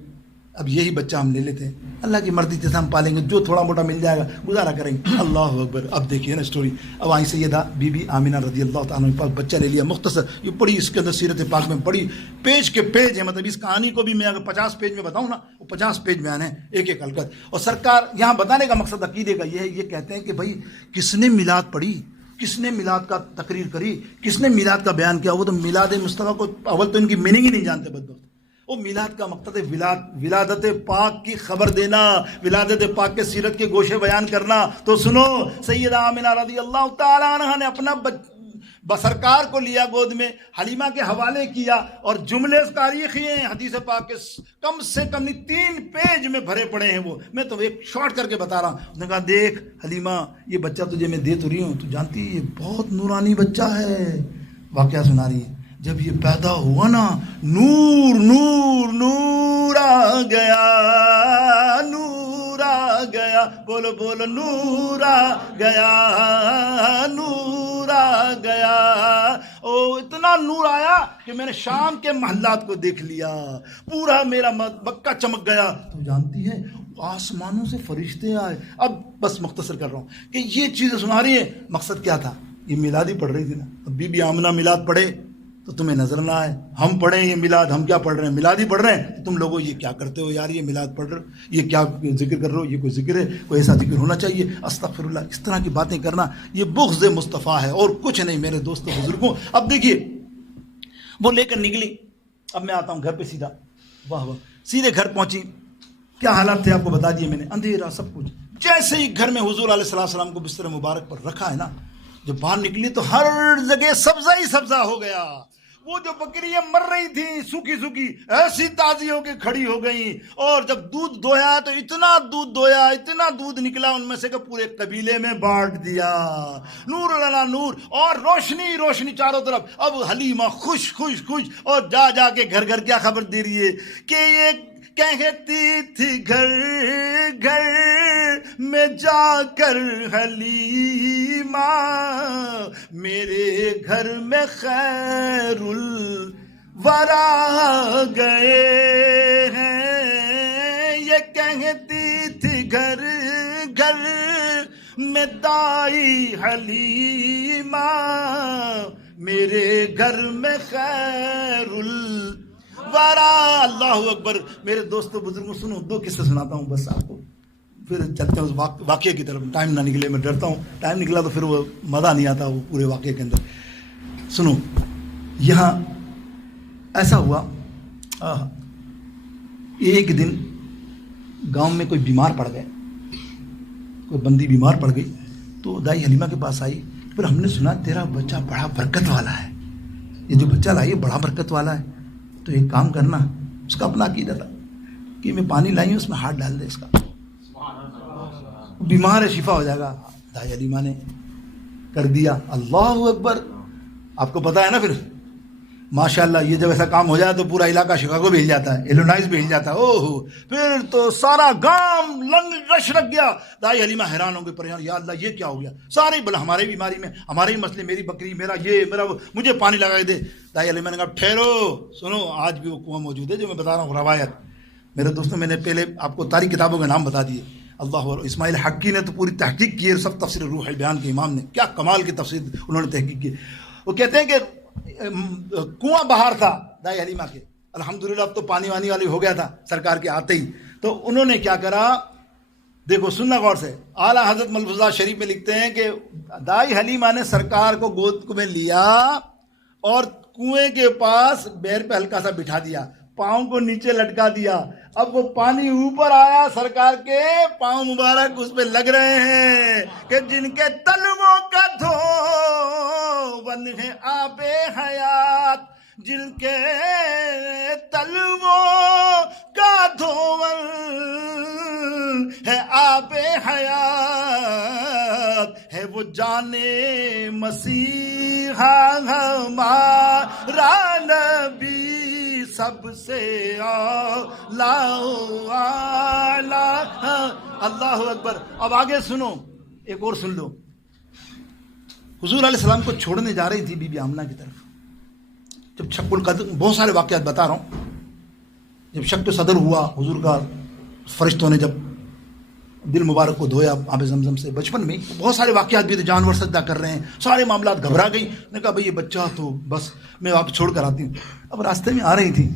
اب یہی بچہ ہم لے لیتے ہیں، اللہ کی مرضی سے ہم پالیں گے، جو تھوڑا موٹا مل جائے گا گزارا کریں گے. اللہ اکبر. اب دیکھیے نا اسٹوری. اب آئی سیدہ بی بی آمینہ رضی اللہ تعالیٰ عنہ پاک بچہ لے لیا. مختصر یہ بڑی اس کے اندر سیرت پاک میں بڑی پیج کے پیج ہیں. مطلب اس کہانی کو بھی میں اگر 50 پیج میں بتاؤں نا، وہ 50 پیج میں آنے ایک ایک حلقت. اور سرکار یہاں بتانے کا مقصد عقیدے کا یہ ہے، یہ کہتے ہیں کہ بھائی کس نے میلاد پڑھی، کس نے میلاد کا تقریر کری، کس نے میلاد کا بیان کیا، وہ تو میلاد مصطفیٰ کو اول تو ان کی میننگ ہی نہیں جانتے بدبخت. وہ میلاد کا مقصد ہے ولادت پاک کی خبر دینا، ولادت پاک کے سیرت کے گوشے بیان کرنا. تو سنو، سیدہ آمنہ رضی اللہ تعالیٰ عنہ نے اپنا بسرکار کو لیا گود میں، حلیمہ کے حوالے کیا، اور جملے تاریخی ہیں حدیث پاک کے کم سے کم 3 پیج میں بھرے پڑے ہیں. وہ میں تو ایک شارٹ کر کے بتا رہا ہوں. اس نے کہا دیکھ حلیمہ، یہ بچہ تجھے میں دے تو رہی ہوں، تو جانتی یہ بہت نورانی بچہ ہے. واقعہ سنا رہی ہے. جب یہ پیدا ہوا نا، نور نور نور آ گیا، نور آ گیا، بولو بولو، نور آ گیا، نور آ گیا. او اتنا نور آیا کہ میں نے شام کے محلات کو دیکھ لیا، پورا میرا مکہ چمک گیا. تو جانتی ہے آسمانوں سے فرشتے آئے. اب بس مختصر کر رہا ہوں کہ یہ چیزیں سنا رہی ہے. مقصد کیا تھا؟ یہ میلاد ہی پڑھ رہی تھی نا. اب بی بی آمنہ میلاد پڑھے تو تمہیں نظر نہ آئے. ہم پڑھیں یہ میلاد، ہم کیا پڑھ رہے ہیں؟ میلاد ہی پڑھ رہے ہیں. تم لوگوں یہ کیا کرتے ہو یار؟ یہ میلاد پڑھ رہے ہو، یہ کیا ذکر کر رہے ہو؟ یہ کوئی ذکر ہے؟ کوئی ایسا ذکر ہونا چاہیے. استغفر اللہ. اس طرح کی باتیں کرنا یہ بغض مصطفیٰ ہے اور کچھ نہیں میرے دوستوں بزرگوں. اب دیکھیے وہ لے کر نکلی. اب میں آتا ہوں گھر پہ سیدھا. واہ واہ. سیدھے گھر پہنچی. کیا حالات تھے آپ کو بتا دیے میں نے، اندھیرا سب کچھ. جیسے ہی گھر میں حضور علیہ السلام کو بستر مبارک پر رکھا ہے نا، جب باہر نکلی تو ہر جگہ سبزہ ہی سبزہ ہو گیا. وہ جو بکریاں مر رہی تھیں سوکھی سوکھی، ایسی تازی ہو کے کھڑی ہو گئیں. اور جب دودھ دویا تو اتنا دودھ دویا، اتنا دودھ نکلا ان میں سے کہ پورے قبیلے میں بانٹ دیا. نور علی نور، اور روشنی روشنی چاروں طرف. اب حلیمہ خوش خوش خوش، اور جا جا کے گھر گھر کیا خبر دے رہی ہے کہ یہ کہتی تھی گھر گھر میں جا کر حلیمہ، میرے گھر میں خیر الورا گئے ہیں. یہ کہتی تھی گھر گھر میں دائی حلیمہ، میرے گھر میں خیر الورا. اللہ اکبر. میرے دوستو بزرگوں سنو، 2 قصے سناتا ہوں بس آپ کو، پھر چلتے ہیں اس واقعے کی طرف. ٹائم نہ نکلے، میں ڈرتا ہوں ٹائم نکلا تو پھر وہ مزہ نہیں آتا وہ پورے واقعے کے اندر. سنو، یہاں ایسا ہوا ایک دن گاؤں میں کوئی بیمار پڑ گئے، کوئی بندی بیمار پڑ گئی، تو دائی حلیمہ کے پاس آئی، پھر ہم نے سنا تیرا بچہ بڑا برکت والا ہے، یہ جو بچہ لائی ہے بڑا برکت والا ہے، تو ایک کام کرنا، اس کا اپنا عقیدہ تھا کہ میں پانی لائی ہوں اس میں ہاتھ ڈال دے، اس کا بیمار ہے شفا ہو جائے گا۔ دائی حلیمہ نے کر دیا۔ اللہ اکبر! آپ کو پتا ہے نا، پھر ماشاءاللہ یہ جب ایسا کام ہو جائے تو پورا علاقہ شکاگو بھیج جاتا ہے، ایلونائز بھیج جاتا ہے، اوہ پھر تو سارا گام لنگ رش لگ گیا۔ دائی حلیمہ حیران ہو گئے، پریشان، یا اللہ یہ کیا ہو گیا، سارے بلا ہمارے بیماری میں، ہمارے ہی مسئلے، میری بکری، میرا یہ، میرا وہ، مجھے پانی لگا دے۔ دائی حلیمہ نے کہا ٹھہرو، سنو، آج بھی وہ کنواں موجود ہے جو میں بتا رہا ہوں، روایت۔ میرے دوستوں، میں نے پہلے آپ کو تاریخ کتابوں کے نام بتا دیے۔ اللہ، اسماعیل حقی نے تو پوری تحقیق کی ہے، سب تفسیر روح البیان کے امام نے، کیا کمال کی تفسیر انہوں نے تحقیق کی۔ وہ کہتے ہیں کہ کنواں بہار تھا دائی حلیمہ کے، الحمدللہ اب تو پانی وانی والی ہو گیا تھا سرکار کے آتے ہی۔ تو انہوں نے کیا کرا، دیکھو سننا غور سے، اعلیٰ حضرت ملفوظات شریف میں لکھتے ہیں کہ دائی حلیمہ نے سرکار کو گود میں لیا اور کنویں کے پاس بیر پہ ہلکا سا بٹھا دیا، پاؤں کو نیچے لٹکا دیا۔ اب وہ پانی اوپر آیا، سرکار کے پاؤں مبارک اس پہ لگ رہے ہیں کہ جن کے تلووں کا دھون ہے آب حیات، جن کے تلووں کا دھون ہے آب حیات، ہے وہ جانے مسیحا ہمارا نبی، سب سے اللہ اکبر۔ اب آگے سنو، ایک اور سن لو۔ حضور علیہ السلام کو چھوڑنے جا رہی تھی بی بی آمنہ کی طرف، جب شق القدر، بہت سارے واقعات بتا رہا ہوں، جب شق صدر ہوا حضور کا، فرشتوں نے جب دل مبارک کو دھویا آب زمزم سے، بچپن میں بہت سارے واقعات بھی تھے، جانور سجدہ کر رہے ہیں، سارے معاملات، گھبرا گئی، نے کہا بھئی یہ بچہ تو بس میں آپ چھوڑ کر آتی ہوں۔ اب راستے میں آ رہی تھی،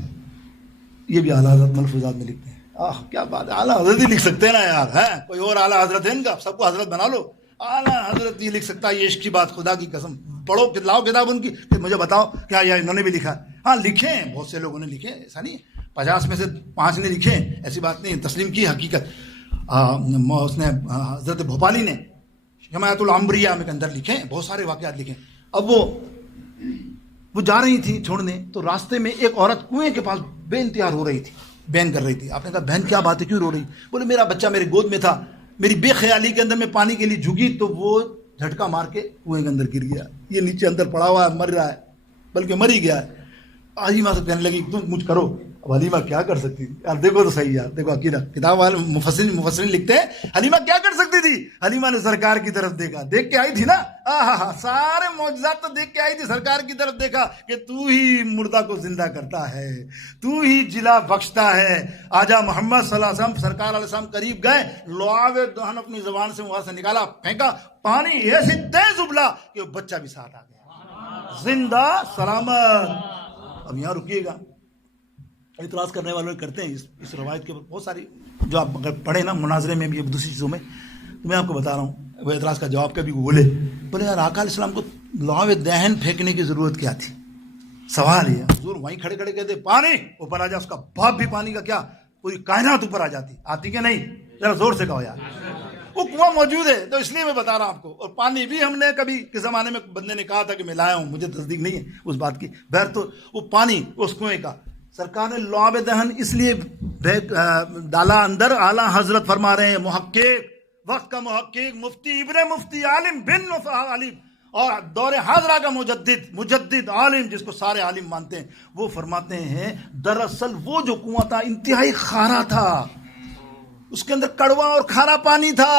یہ بھی اعلیٰ حضرت ملفوظات میں لکھتے ہیں، کیا بات ہے، اعلیٰ حضرت ہی لکھ سکتے ہیں نا یار، ہے کوئی اور اعلیٰ حضرت ہے ان کا، سب کو حضرت بنا لو، اعلیٰ حضرت یہ لکھ سکتا ہے، یہ عشق کی بات، خدا کی قسم، پڑھو، لاؤ کتاب ان کی، کہ مجھے بتاؤ کیا یہ انہوں نے بھی لکھا۔ ہاں لکھے ہیں، بہت سے لوگوں نے لکھے، ایسا نہیں 50 میں سے 5 نے لکھے، ایسی بات نہیں، تسلیم کی حقیقت۔ اس نے حضرت بھوپالی نے جماعت العنبریہ میں کے اندر لکھے، بہت سارے واقعات لکھے۔ اب وہ جا رہی تھی چھوڑنے، تو راستے میں ایک عورت کنویں کے پاس بے انتہار رو رہی تھی، بین کر رہی تھی۔ آپ نے کہا بہن کیا بات ہے، کیوں رو رہی؟ بولے میرا بچہ میرے گود میں تھا، میری بے خیالی کے اندر میں پانی کے لیے جھکی تو وہ جھٹکا مار کے کنویں کے اندر گر گیا، یہ نیچے اندر پڑا ہوا ہے، مر رہا ہے، بلکہ مر ہی گیا ہے۔ حلیمہ سے کہنے لگی تم مجھ کرو۔ اب حلیمہ کیا کر سکتی تھی یار، دیکھو تو صحیح یار، دیکھو عقیدہ، کتاب والے مفسرین لکھتے ہیں حلیمہ کیا کر سکتی تھی، حلیمہ نے سرکار کی طرف دیکھا، دیکھ کے آئی تھی نا، سارے معجزات تو دیکھ کے آئی تھی، سرکار کی طرف دیکھا کہ تو ہی مردہ کو زندہ کرتا ہے، تو ہی جلا بخشتا ہے۔ آجا محمد صلی اللہ علیہ وسلم، سرکار علیہ السلام قریب گئے، لعاب دہن اپنی زبان سے وہاں سے نکالا، پھینکا، پانی ایسے تیز ابلا کہ وہ بچہ بھی ساتھ آ گیا، زندہ سلامت۔ اب یہاں رکیے گا، اعتراض کرنے والوں کرتے ہیں اس روایت کے بہت ساری، جو آپ اگر پڑھیں نا مناظرے میں بھی، دوسری چیزوں میں، تو میں آپ کو بتا رہا ہوں، وہ اعتراض کا جواب کبھی بولے یار آقا علیہ السلام کو لعاب دہن پھینکنے کی ضرورت کیا تھی؟ سوال یہ، حضور وہیں کھڑے کھڑے کہتے پانی اوپر آ جا، اس کا باپ بھی پانی کا کیا، پوری کائنات اوپر آ جاتی، آتی کہ نہیں؟ ذرا زور سے کہو یار، وہ کنواں موجود ہے تو اس لیے میں بتا رہا ہوں آپ کو۔ اور پانی بھی ہم نے کبھی کس زمانے میں بندے نے کہا تھا کہ میں لایا ہوں، مجھے تصدیق نہیں ہے اس بات کی، بہر تو وہ پانی اس کنویں کا سرکار نے لعاب دہن اس لیے ڈالا اندر، اعلیٰ حضرت فرما رہے ہیں، محقق وقت کا محقق، مفتی ابن مفتی، عالم بن عالم، اور دور حاضرہ کا مجدد عالم جس کو سارے عالم مانتے ہیں، وہ فرماتے ہیں دراصل وہ جو کنواں تھا انتہائی کھارا تھا، اس کے اندر کڑوا اور کھارا پانی تھا۔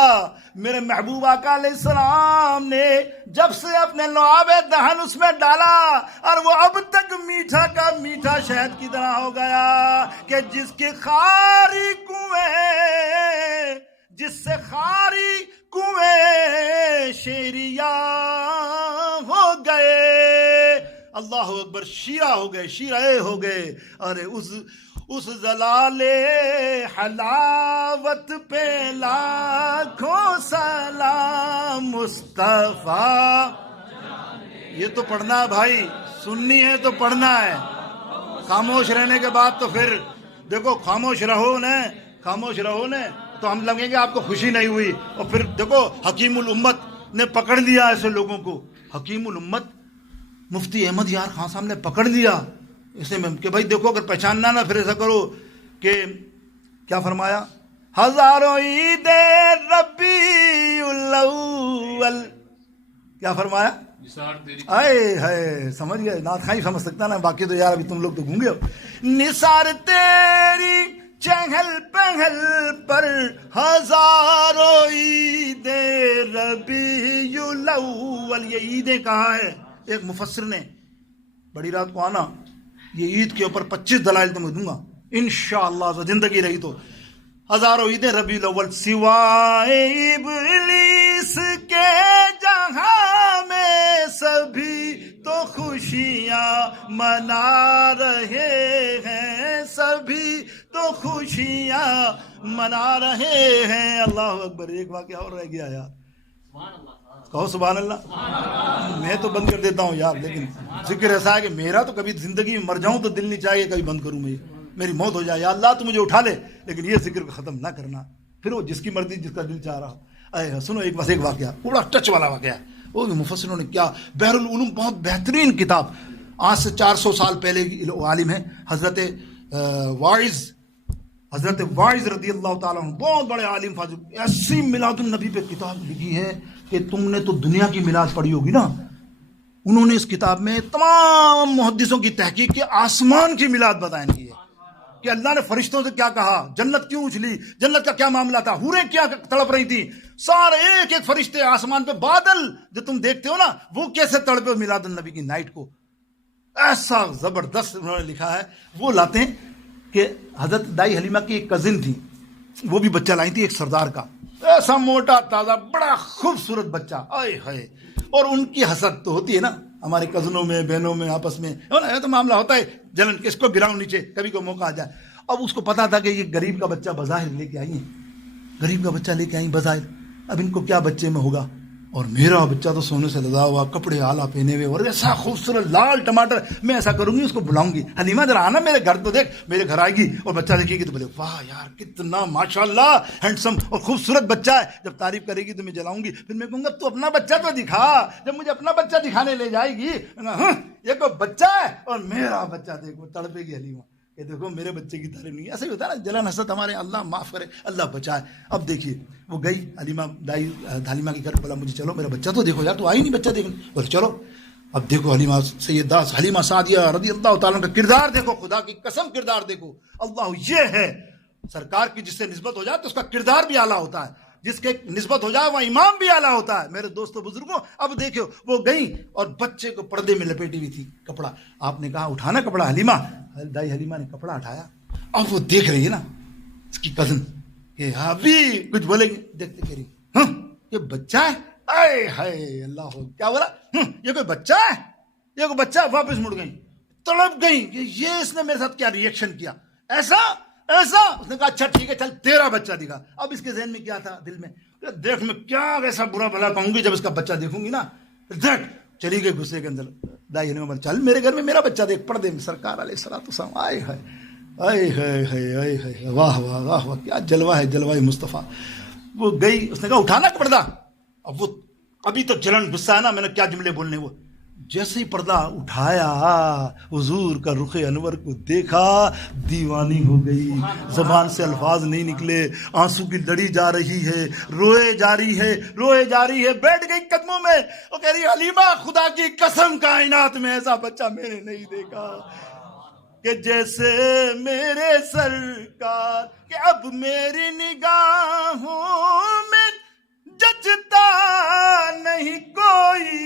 میرے محبوب آقا علیہ السلام نے جب سے اپنے لعاب دہن اس میں ڈالا، اور وہ اب تک میٹھا کا میٹھا شہد کی طرح ہو گیا کہ جس کے خاری کنویں، جس سے خاری کنویں شیریا ہو گئے، اللہ اکبر، شیرہ ہو گئے، شیرہ ہو گئے۔ ارے اس زلال حلاوت پہ لاکھوں سلام مصطفیٰ۔ یہ تو پڑھنا ہے بھائی، سننی ہے تو پڑھنا ہے، خاموش رہنے کے بعد تو پھر دیکھو خاموش رہو نے تو ہم لگیں گے آپ کو خوشی نہیں ہوئی. اور پھر دیکھو حکیم الامت نے پکڑ لیا ایسے لوگوں کو. حکیم الامت مفتی احمد یار خان صاحب نے پکڑ لیا اسے میں کہ بھائی دیکھو اگر پہچاننا نا پھر ایسا کرو کہ کیا فرمایا, ہزاروں عید ربیع الاول, کیا فرمایا, آئے ہے سمجھ گئے, نعت خاں ہی سمجھ سکتا نا, باقی تو یار ابھی تم لوگ تو گونگے ہو. نثار تیری چہل پہل پر ہزاروں عید ربیع الاول. یہ عیدیں کہا ہے ایک مفسر نے, بڑی رات کو آنا, یہ عید کے اوپر 25 دلائل تمہیں دوں گا انشاءاللہ زندگی رہی تو. ہزاروں عیدیں ربیع الاول سوائے ابلیس کے جہاں میں سبھی تو خوشیاں منا رہے ہیں, سبھی تو خوشیاں منا رہے ہیں. اللہ اکبر. ایک واقعہ اور رہ گیا یار, کہو سبحان اللہ. میں تو بند کر دیتا ہوں یار, لیکن ذکر ایسا ہے کہ میرا تو کبھی زندگی میں مر جاؤں تو دل نہیں چاہیے کبھی بند کروں میں, میری موت ہو جائے یا اللہ تو مجھے اٹھا لے, لیکن یہ ذکر کو ختم نہ کرنا. پھر وہ جس کی مرضی جس کا دل چاہ رہا. اے سنو ایک واقعہ, بڑا ٹچ والا واقعہ. وہ مفسروں نے کیا, بحر العلوم بہت بہترین کتاب, آج سے 400 سال پہلے عالم ہے حضرت واعظ رضی اللہ تعالیٰ عنہ, بہت بڑے عالم فاضل, ایسی میلاد النبی پہ کتاب لکھی ہے کہ تم نے تو دنیا کی میلاد پڑھی ہوگی نا. انہوں نے اس کتاب میں تمام محدثوں کی تحقیق کے آسمان کی میلاد بیان کی ہے کہ اللہ نے فرشتوں سے کیا کہا, جنت کیوں اچھلی, جنت کا کیا معاملہ تھا, حوریں کیا تڑپ رہی تھیں, سارے ایک ایک فرشتے آسمان پہ, بادل جو تم دیکھتے ہو نا وہ کیسے تڑپے میلاد النبی کی نائٹ کو. ایسا زبردست انہوں نے لکھا ہے. وہ لاتے ہیں کہ حضرت دائی حلیمہ کی ایک کزن تھی, وہ بھی بچہ لائی تھی ایک سردار کا, ایسا موٹا تازہ بڑا خوبصورت بچہ, آئے ہائے. اور ان کی حسد تو ہوتی ہے نا ہمارے کزنوں میں, بہنوں میں, آپس میں تو معاملہ ہوتا ہے جلن, کس کو گراؤں نیچے, کبھی کو موقع آ جائے. اب اس کو پتا تھا کہ یہ غریب کا بچہ بظاہر لے کے آئی ہیں, غریب کا بچہ لے کے آئی بظاہر, اب ان کو کیا بچے میں ہوگا, اور میرا بچہ تو سونے سے لدا ہوا, کپڑے اعلیٰ پہنے ہوئے, اور ایسا خوبصورت لال ٹماٹر. میں ایسا کروں گی, اس کو بلاؤں گی, حلیمہ ذرا آنا میرے گھر تو دیکھ. میرے گھر آئے گی اور بچہ دیکھے گی تو بولے واہ یار کتنا ماشاءاللہ ہینڈسم اور خوبصورت بچہ ہے. جب تعریف کرے گی تو میں جلاؤں گی, پھر میں کہوں گا تو اپنا بچہ تو دکھا. جب مجھے اپنا بچہ دکھانے لے جائے گی, یہ کوئی بچہ ہے اور میرا بچہ دیکھو, تڑپے گی حلیمہ کہ دیکھو میرے بچے کی تعریف نہیں. ایسا ہی ہوتا ہے نا, جلن حسد ہمارے, اللہ معاف کرے, اللہ بچائے. اب دیکھیے وہ گئی حلیمہ, دائی حلیمہ کی گھر, بولا مجھے چلو میرا بچہ تو دیکھو یار, تو آئی نہیں بچہ دیکھنے, بولے چلو. اب دیکھو حلیمہ سیدہ حلیمہ سعدیہ رضی اللہ تعالیٰ کا کردار دیکھو, خدا کی قسم کردار دیکھو. اللہ یہ ہے سرکار کی جس سے نسبت ہو جائے تو اس کا کردار بھی اعلیٰ ہوتا ہے, جس کے نسبت ہو جائے وہ امام بھی اعلیٰ ہوتا ہے. میرے دوستوں بزرگوں, اب دیکھو وہ گئیں اور بچے کو پردے میں لپیٹی ہوئی تھی کپڑا. آپ نے کہا اٹھانا کپڑا, حلیمہ, دائی حلیمہ نے کپڑا اٹھایا. اب وہ دیکھ رہی ہے نا اس کی کزن کہ ہاں بھی کچھ بولے گی, دیکھتے کہہ رہی ہاں یہ بچہ ہے, اے ہائے اللہ ہو, کیا بولا, یہ کوئی بچہ ہے, یہ کوئی بچہ. واپس مڑ گئی, تڑپ گئی کہ یہ اس نے میرے ساتھ کیا ریئیکشن کیا, ایسا. اس نے کہا اچھا ٹھیک ہے چل تیرا بچہ دکھا. اب اس کے ذہن میں کیا تھا, دل میں, دیکھ میں کیا ویسا برا بھلا کہوں گی جب اس کا بچہ دیکھوں گی نا, دیکھ. چلی گئی غصے کے اندر. دائی نے چل میرے گھر میں میرا بچہ دیکھ, پردے میں سرکار علیہ الصلوۃ والسلام. آئے ہائے آئے ہائے ہائے آئے ہائے, واہ واہ واہ واہ, کیا جلوہ ہے, جلوہ مصطفیٰ. وہ گئی, اس نے کہا اٹھانا پردہ. اب وہ ابھی تو جلن غصہ ہے نا, میں نے کیا جملے بولنے, وہ جیسے ہی پردہ اٹھایا حضور کا رخ انور کو دیکھا, دیوانی ہو گئی. زبان سے الفاظ نہیں نکلے, آنسو کی لڑی جا رہی ہے, روئے جاری ہے. بیٹھ گئی قدموں میں, وہ کہہ رہی حلیمہ خدا کی قسم کائنات میں ایسا بچہ میں نے نہیں دیکھا کہ جیسے میرے سرکار, کہ اب میری نگاہوں میں جچتا نہیں کوئی,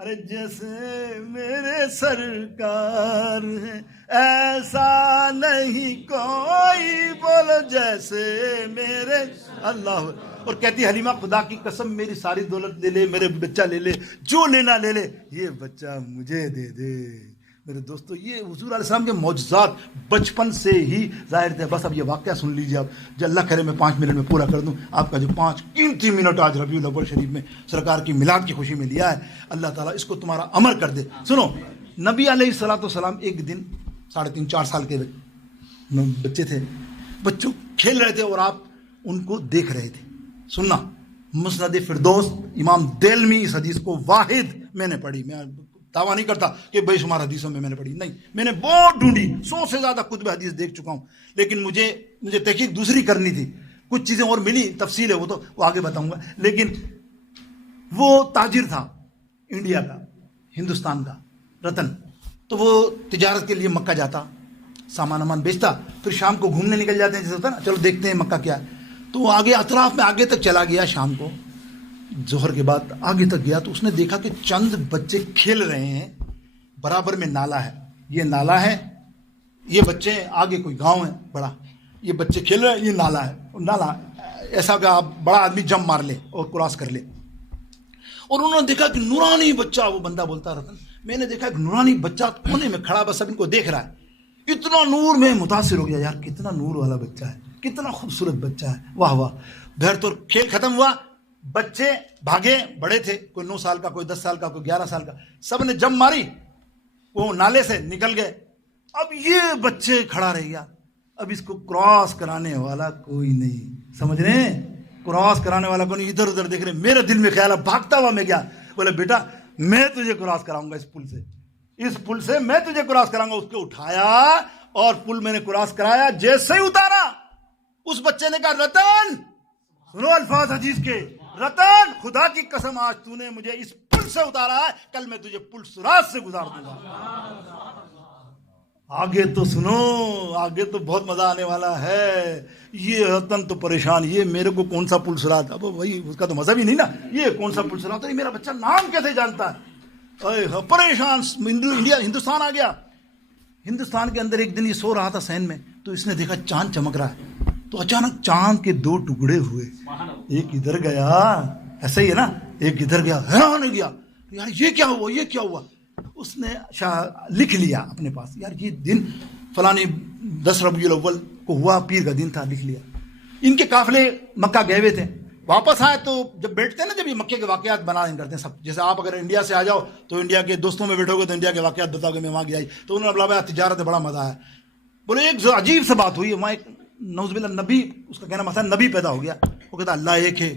ارے جیسے میرے سرکار ہے ایسا نہیں کوئی, بولو جیسے میرے. اللہ. اور کہتی حلیمہ خدا کی قسم میری ساری دولت لے لے, میرے بچہ لے لے, جو لینا لے لے, یہ بچہ مجھے دے دے. میرے دوستو یہ حضور علیہ السلام کے معجزات بچپن سے ہی ظاہر تھے. بس اب یہ واقعہ سن لیجیے, اب جو اللہ کرے میں 5 منٹ میں پورا کر دوں آپ کا جو 5 قیمتی منٹ آج ربیع الاول شریف میں سرکار کی میلاد کی خوشی میں لیا ہے. اللہ تعالیٰ اس کو تمہارا عمر کر دے. سنو, نبی علیہ الصلوۃ والسلام ایک دن 3.5-4 سال کے بچے تھے, بچوں کھیل رہے تھے اور آپ ان کو دیکھ رہے تھے. سننا, مسند فردوس امام دیلمی اس حدیث کو واحد میں نے پڑھی. میں دعویٰ نہیں کرتا کہ بے شمار حدیثوں میں نے پڑھی, نہیں, میں نے بہت ڈھونڈی, 100 سے زیادہ کتب حدیث دیکھ چکا ہوں, لیکن مجھے تحقیق دوسری کرنی تھی. کچھ چیزیں اور ملی, تفصیل ہے وہ تو وہ آگے بتاؤں گا. لیکن وہ تاجر تھا انڈیا کا, ہندوستان کا, رتن. تو وہ تجارت کے لیے مکہ جاتا, سامان بیچتا, پھر شام کو گھومنے نکل جاتے ہیں, جیسے ہوتا ہے نا, چلو دیکھتے ہیں مکہ کیا ہے. تو وہ آگے اطراف میں آگے تک چلا گیا, شام کو ظہر کے بعد آگے تک گیا, تو اس نے دیکھا کہ چند بچے کھیل رہے ہیں, برابر میں نالا ہے, یہ نالا ہے, یہ بچے آگے کوئی گاؤں ہے بڑا, یہ بچے کھیل رہے ہیں, یہ نالا ہے, نالا ایسا کہ آپ بڑا آدمی جمپ مار لے اور کراس کر لے. اور انہوں نے دیکھا کہ نورانی بچہ, وہ بندہ بولتا رتن, میں نے دیکھا کہ نورانی بچہ کونے میں کھڑا, بس اب ان کو دیکھ رہا ہے. اتنا نور میں متاثر ہو گیا, یار کتنا نور والا بچہ ہے, کتنا خوبصورت بچہ ہے, واہ واہ. بہر طور کھیل ختم ہوا, بچے بھاگے, بڑے تھے, کوئی 9 سال کا, کوئی 10 سال کا, کوئی 11 سال کا, سب نے جمپ ماری, وہ نالے سے نکل گئے. اب یہ بچے کھڑا رہ گیا, اب اس کو کراس کرانے والا کوئی نہیں, سمجھ رہے ہیں, کراس کرانے والا کوئی نہیں. ادھر ادھر دیکھ رہے, میرے دل میں خیال ہے, بھاگتا ہوا میں گیا, بولے بیٹا میں تجھے کراس کراؤں گا, اس پل سے میں تجھے کراس کراؤں گا. اس کو اٹھایا اور پل میں نے کراس کرایا, جیسے ہی اتارا اس بچے نے کہا رتن, سنو الفاظ حدیث کے, رتن خدا کی قسم آج تو نے مجھے اس پل سے اتارا ہے, کل میں تجھے پل سراج سے گزار دوں گا. آگے تو سنو, آگے تو بہت مزہ آنے والا ہے. یہ رتن تو پریشان, یہ میرے کو کون سا پل سرات, اب وہی اس کا تو مزہ بھی نہیں نا, یہ کون سا پل سرات ہے, میرا بچہ نام کیسے جانتا ہے, پریشان. ہندوستان آ گیا. ہندوستان کے اندر ایک دن یہ سو رہا تھا سین میں, تو اس نے دیکھا چاند چمک رہا ہے, تو اچانک چاند کے 2 ٹکڑے ہوئے, ایک ادھر گیا, ایسا ہی ہے نا, ایک ادھر گیا, حیران ہو گیا, یار یہ کیا ہوا, یہ کیا ہوا. اس نے لکھ لیا اپنے پاس, یار یہ دن فلانی 10 ربیع الاول کو ہوا, پیر کا دن تھا, لکھ لیا. ان کے قافلے مکہ گئے ہوئے تھے, واپس آئے تو جب بیٹھتے ہیں نا, جب یہ مکے کے واقعات بنا کرتے ہیں سب, جیسے آپ اگر انڈیا سے آ جاؤ تو انڈیا کے دوستوں میں بیٹھو گے تو انڈیا کے واقعات بتاؤ گے, میں وہاں گیا, تو انہوں نے بولا تجارت میں بڑا مزہ آیا. بولے ایک عجیب سے بات ہوئی, وہاں ایک نعوذ باللہ نبی, اس کا کہنا مثلا نبی پیدا ہو گیا, وہ کہتا اللہ ایک ہے.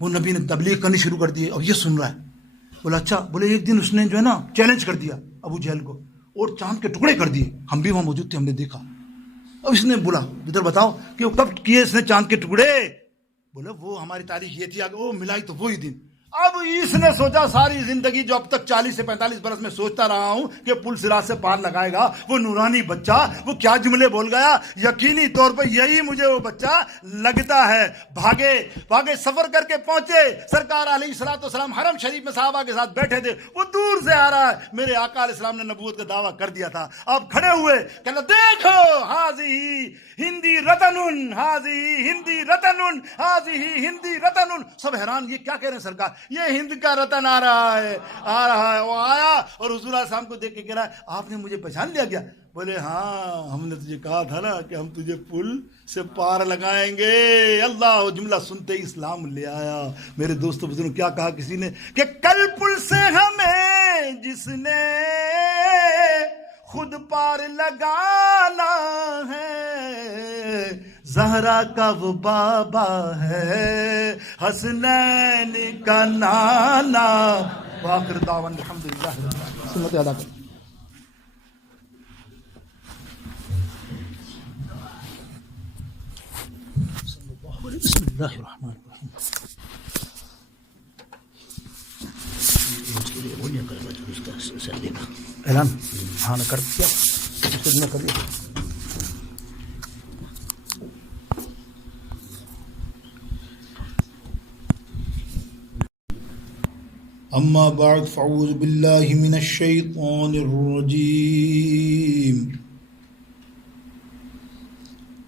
وہ نبی نے تبلیغ کرنی شروع کر دی اور یہ سن رہا ہے. بولا اچھا. بولے ایک دن اس نے جو ہے نا چیلنج کر دیا ابو جہل کو, اور چاند کے ٹکڑے کر دیے, ہم بھی وہاں موجود تھے, ہم نے دیکھا. اب اس نے بولا ادھر بتاؤ کہ وہ کب کیے اس نے چاند کے ٹکڑے. بولے وہ ہماری تاریخ یہ تھی, آگے وہ ملائی تو وہی دن. اب اس نے سوچا ساری زندگی جو اب تک 40 سے 45 برس میں سوچتا رہا ہوں کہ پل سراج سے پار لگائے گا, وہ نورانی بچہ وہ کیا جملے بول گیا, یقینی طور پر یہی مجھے وہ بچہ لگتا ہے. بھاگے سفر کر کے پہنچے, سرکار علیہ الصلوۃ والسلام حرم شریف میں صحابہ کے ساتھ بیٹھے تھے, وہ دور سے آ رہا ہے, میرے آقا علیہ السلام نے نبوت کا دعویٰ کر دیا تھا. اب کھڑے ہوئے کہنا دیکھو حاضی ہندی رتن, حاضی ہندی رتن, حاضی ہندی رتن. سب حیران, یہ کیا کہہ رہے ہیں سرکار, یہ ہند کا رتن آ رہا ہے. وہ آیا اور حضور علیہ السلام کو دیکھ کے کہہ رہا ہے آپ نے مجھے پہچان لیا کیا. بولے ہاں, ہم نے تجھے کہا تھا نا کہ ہم تجھے پل سے پار لگائیں گے. اللہ, وہ جملہ سنتے ہی اسلام لے آیا. میرے دوستوں بزرگوں, کیا کہا کسی نے کہ کل پل سے ہمیں جس نے خود پار لگانا ہے, زہرا کا وہ بابا ہے, حسنین کا نانا. وآخر دعوانا الحمدللہ. سنت ادا کریں. بسم اللہ الرحمن الرحیم. اعلان ہاں کر دیا, اس نے کر دیا. اما بعد فاعوذ باللہ من الشیطان الرجیم.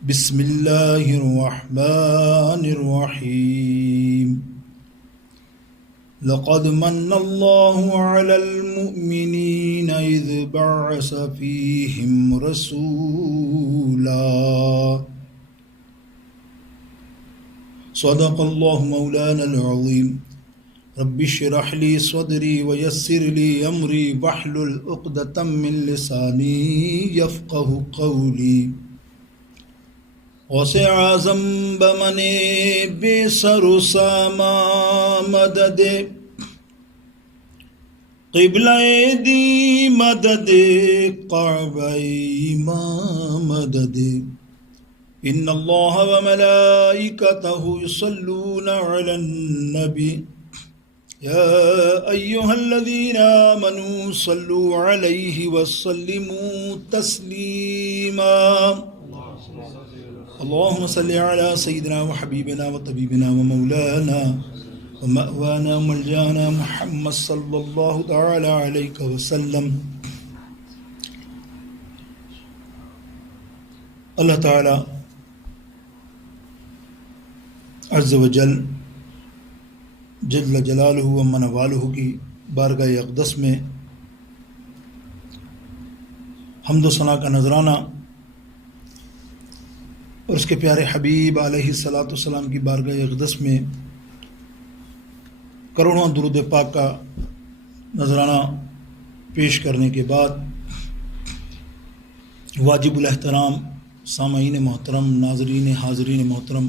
بسم اللہ الرحمن الرحیم. لقد من الله على المؤمنين إذ بعث فيهم رسولا. صدق الله مولانا العظيم. رب اشرح لي صدري ويسر لي أمري واحلل عقدة من لساني يفقه قولي. غوث اعظم بمنے بے سر و ساما مدد قبلہ دی مدد کعبہ امام مدد ان اللہ وملائکتہ یصلون علی النبی یا ایہا الذین آمنوا صلوا علیہ وسلموا تسلیما اللہم صلی علی سیدنا وحبیبنا وطبیبنا ومولانا ومأوانا ملجانا محمد صلی اللہ تعالی علیہ وسلم. اللہ تعالی عز و جل جل جلالہ و من والہ کی بارگاہ اقدس میں حمد و ثنا کا نذرانہ اور اس کے پیارے حبیب علیہ الصلاۃ والسلام کی بارگاہ اقدس میں کروڑوں درود پاک کا نذرانہ پیش کرنے کے بعد واجب الاحترام سامعین محترم، ناظرین حاضرین محترم،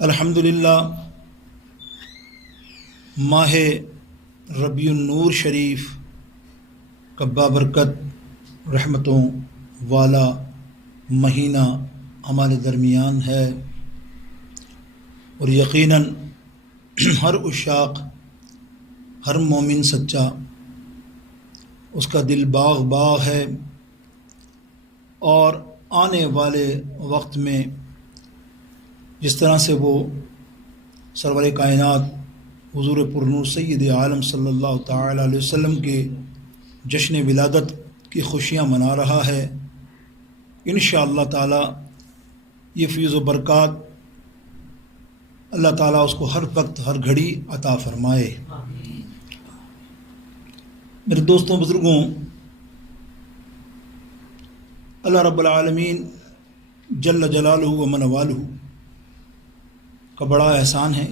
الحمدللہ ماہ ربیع النور شریف کا بابرکت رحمتوں والا مہینہ ہمارے درمیان ہے، اور یقیناً ہر عشاق، ہر مومن سچا، اس کا دل باغ باغ ہے، اور آنے والے وقت میں جس طرح سے وہ سرور کائنات حضور پرنور سید عالم صلی اللہ تعالی علیہ وسلم کے جشن ولادت کی خوشیاں منا رہا ہے، انشاءاللہ تعالی یہ فیض و برکات اللہ تعالیٰ اس کو ہر وقت ہر گھڑی عطا فرمائے. میرے دوستوں، بزرگوں، اللہ رب العالمین جل جلالہ و من والہ کا بڑا احسان ہے،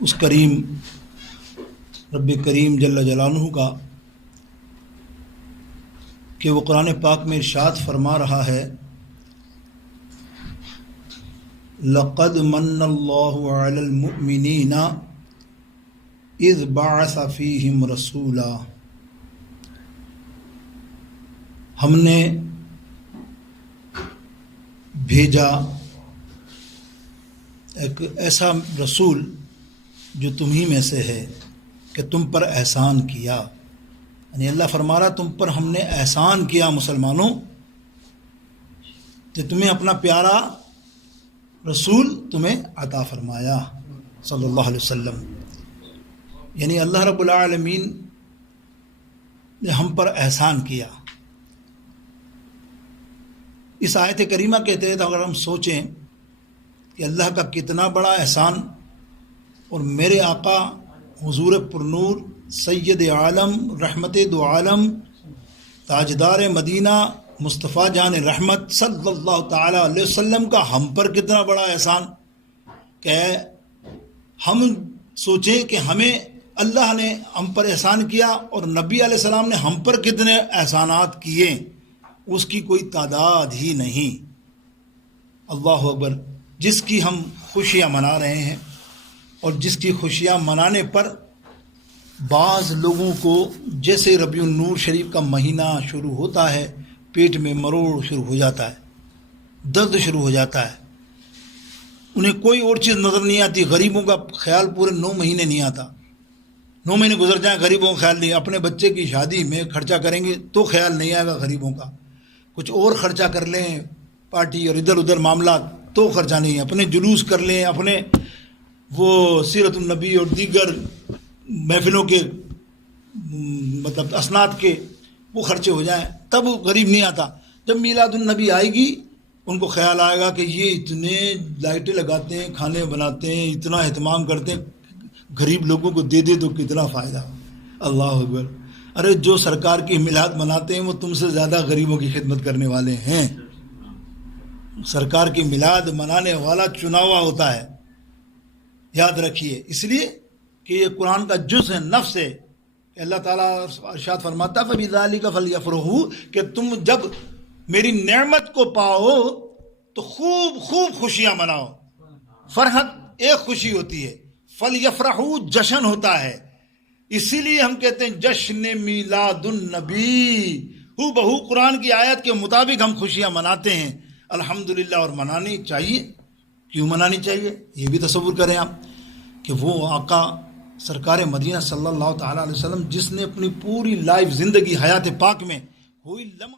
اس کریم رب کریم جل جلالہ کا، کہ وہ قرآن پاک میں ارشاد فرما رہا ہے لقد من اللہ علی المؤمنین اذ بعث فیہم رسولا. ہم نے بھیجا ایک ایسا رسول جو تمہیں میں سے ہے کہ تم پر احسان کیا. یعنی اللہ فرما رہا تم پر ہم نے احسان کیا مسلمانوں، کہ تمہیں اپنا پیارا رسول تمہیں عطا فرمایا صلی اللہ علیہ وسلم. یعنی اللہ رب العالمین نے ہم پر احسان کیا. اس آیت کریمہ کے تحت اگر ہم سوچیں کہ اللہ کا کتنا بڑا احسان، اور میرے آقا حضور پرنور سید عالم رحمت دو عالم تاجدار مدینہ مصطفیٰ جان رحمت صلی اللہ تعالیٰ علیہ وسلم کا ہم پر کتنا بڑا احسان، کہ ہم سوچیں کہ ہمیں اللہ نے ہم پر احسان کیا، اور نبی علیہ السلام نے ہم پر کتنے احسانات کیے، اس کی کوئی تعداد ہی نہیں. اللہ اکبر. جس کی ہم خوشیاں منا رہے ہیں، اور جس کی خوشیاں منانے پر بعض لوگوں کو جیسے ربیع النور شریف کا مہینہ شروع ہوتا ہے پیٹ میں مروڑ شروع ہو جاتا ہے، درد شروع ہو جاتا ہے، انہیں کوئی اور چیز نظر نہیں آتی. غریبوں کا خیال پورے 9 مہینے نہیں آتا. 9 مہینے گزر جائیں غریبوں کا خیال نہیں. اپنے بچے کی شادی میں خرچہ کریں گے تو خیال نہیں آئے گا غریبوں کا. کچھ اور خرچہ کر لیں پارٹی اور ادھر ادھر معاملات تو خرچہ نہیں. اپنے جلوس کر لیں، اپنے وہ سیرت النبی اور دیگر محفلوں کے مطلب اسناد کے وہ خرچے ہو جائیں تب غریب نہیں آتا. جب میلاد النبی آئے گی ان کو خیال آئے گا کہ یہ اتنے لائٹیں لگاتے ہیں، کھانے بناتے ہیں، اتنا اہتمام کرتے ہیں، غریب لوگوں کو دے دے تو کتنا فائدہ. اللہ اکبر. ارے جو سرکار کی میلاد مناتے ہیں وہ تم سے زیادہ غریبوں کی خدمت کرنے والے ہیں. سرکار کی میلاد منانے والا چنا ہوا ہوتا ہے، یاد رکھیے. اس لیے کہ یہ قرآن کا جز ہے، نفس ہے. کہ اللہ تعالیٰ ارشاد فرماتا فَبِذَلِكَ فَلْيَفْرَحُوا، کہ تم جب میری نعمت کو پاؤ تو خوب خوب خوشیاں مناؤ. فرحت ایک خوشی ہوتی ہے، فلیفرحوا جشن ہوتا ہے. اسی لیے ہم کہتے ہیں جشن میلاد النبی. ہو بہو قرآن کی آیت کے مطابق ہم خوشیاں مناتے ہیں الحمدللہ. اور منانی چاہیے. کیوں منانی چاہیے؟ یہ بھی تصور کریں آپ کہ وہ آقا سرکار مدینہ صلی اللہ تعالیٰ علیہ وسلم جس نے اپنی پوری لائف زندگی حیات پاک میں کوئی لمحہ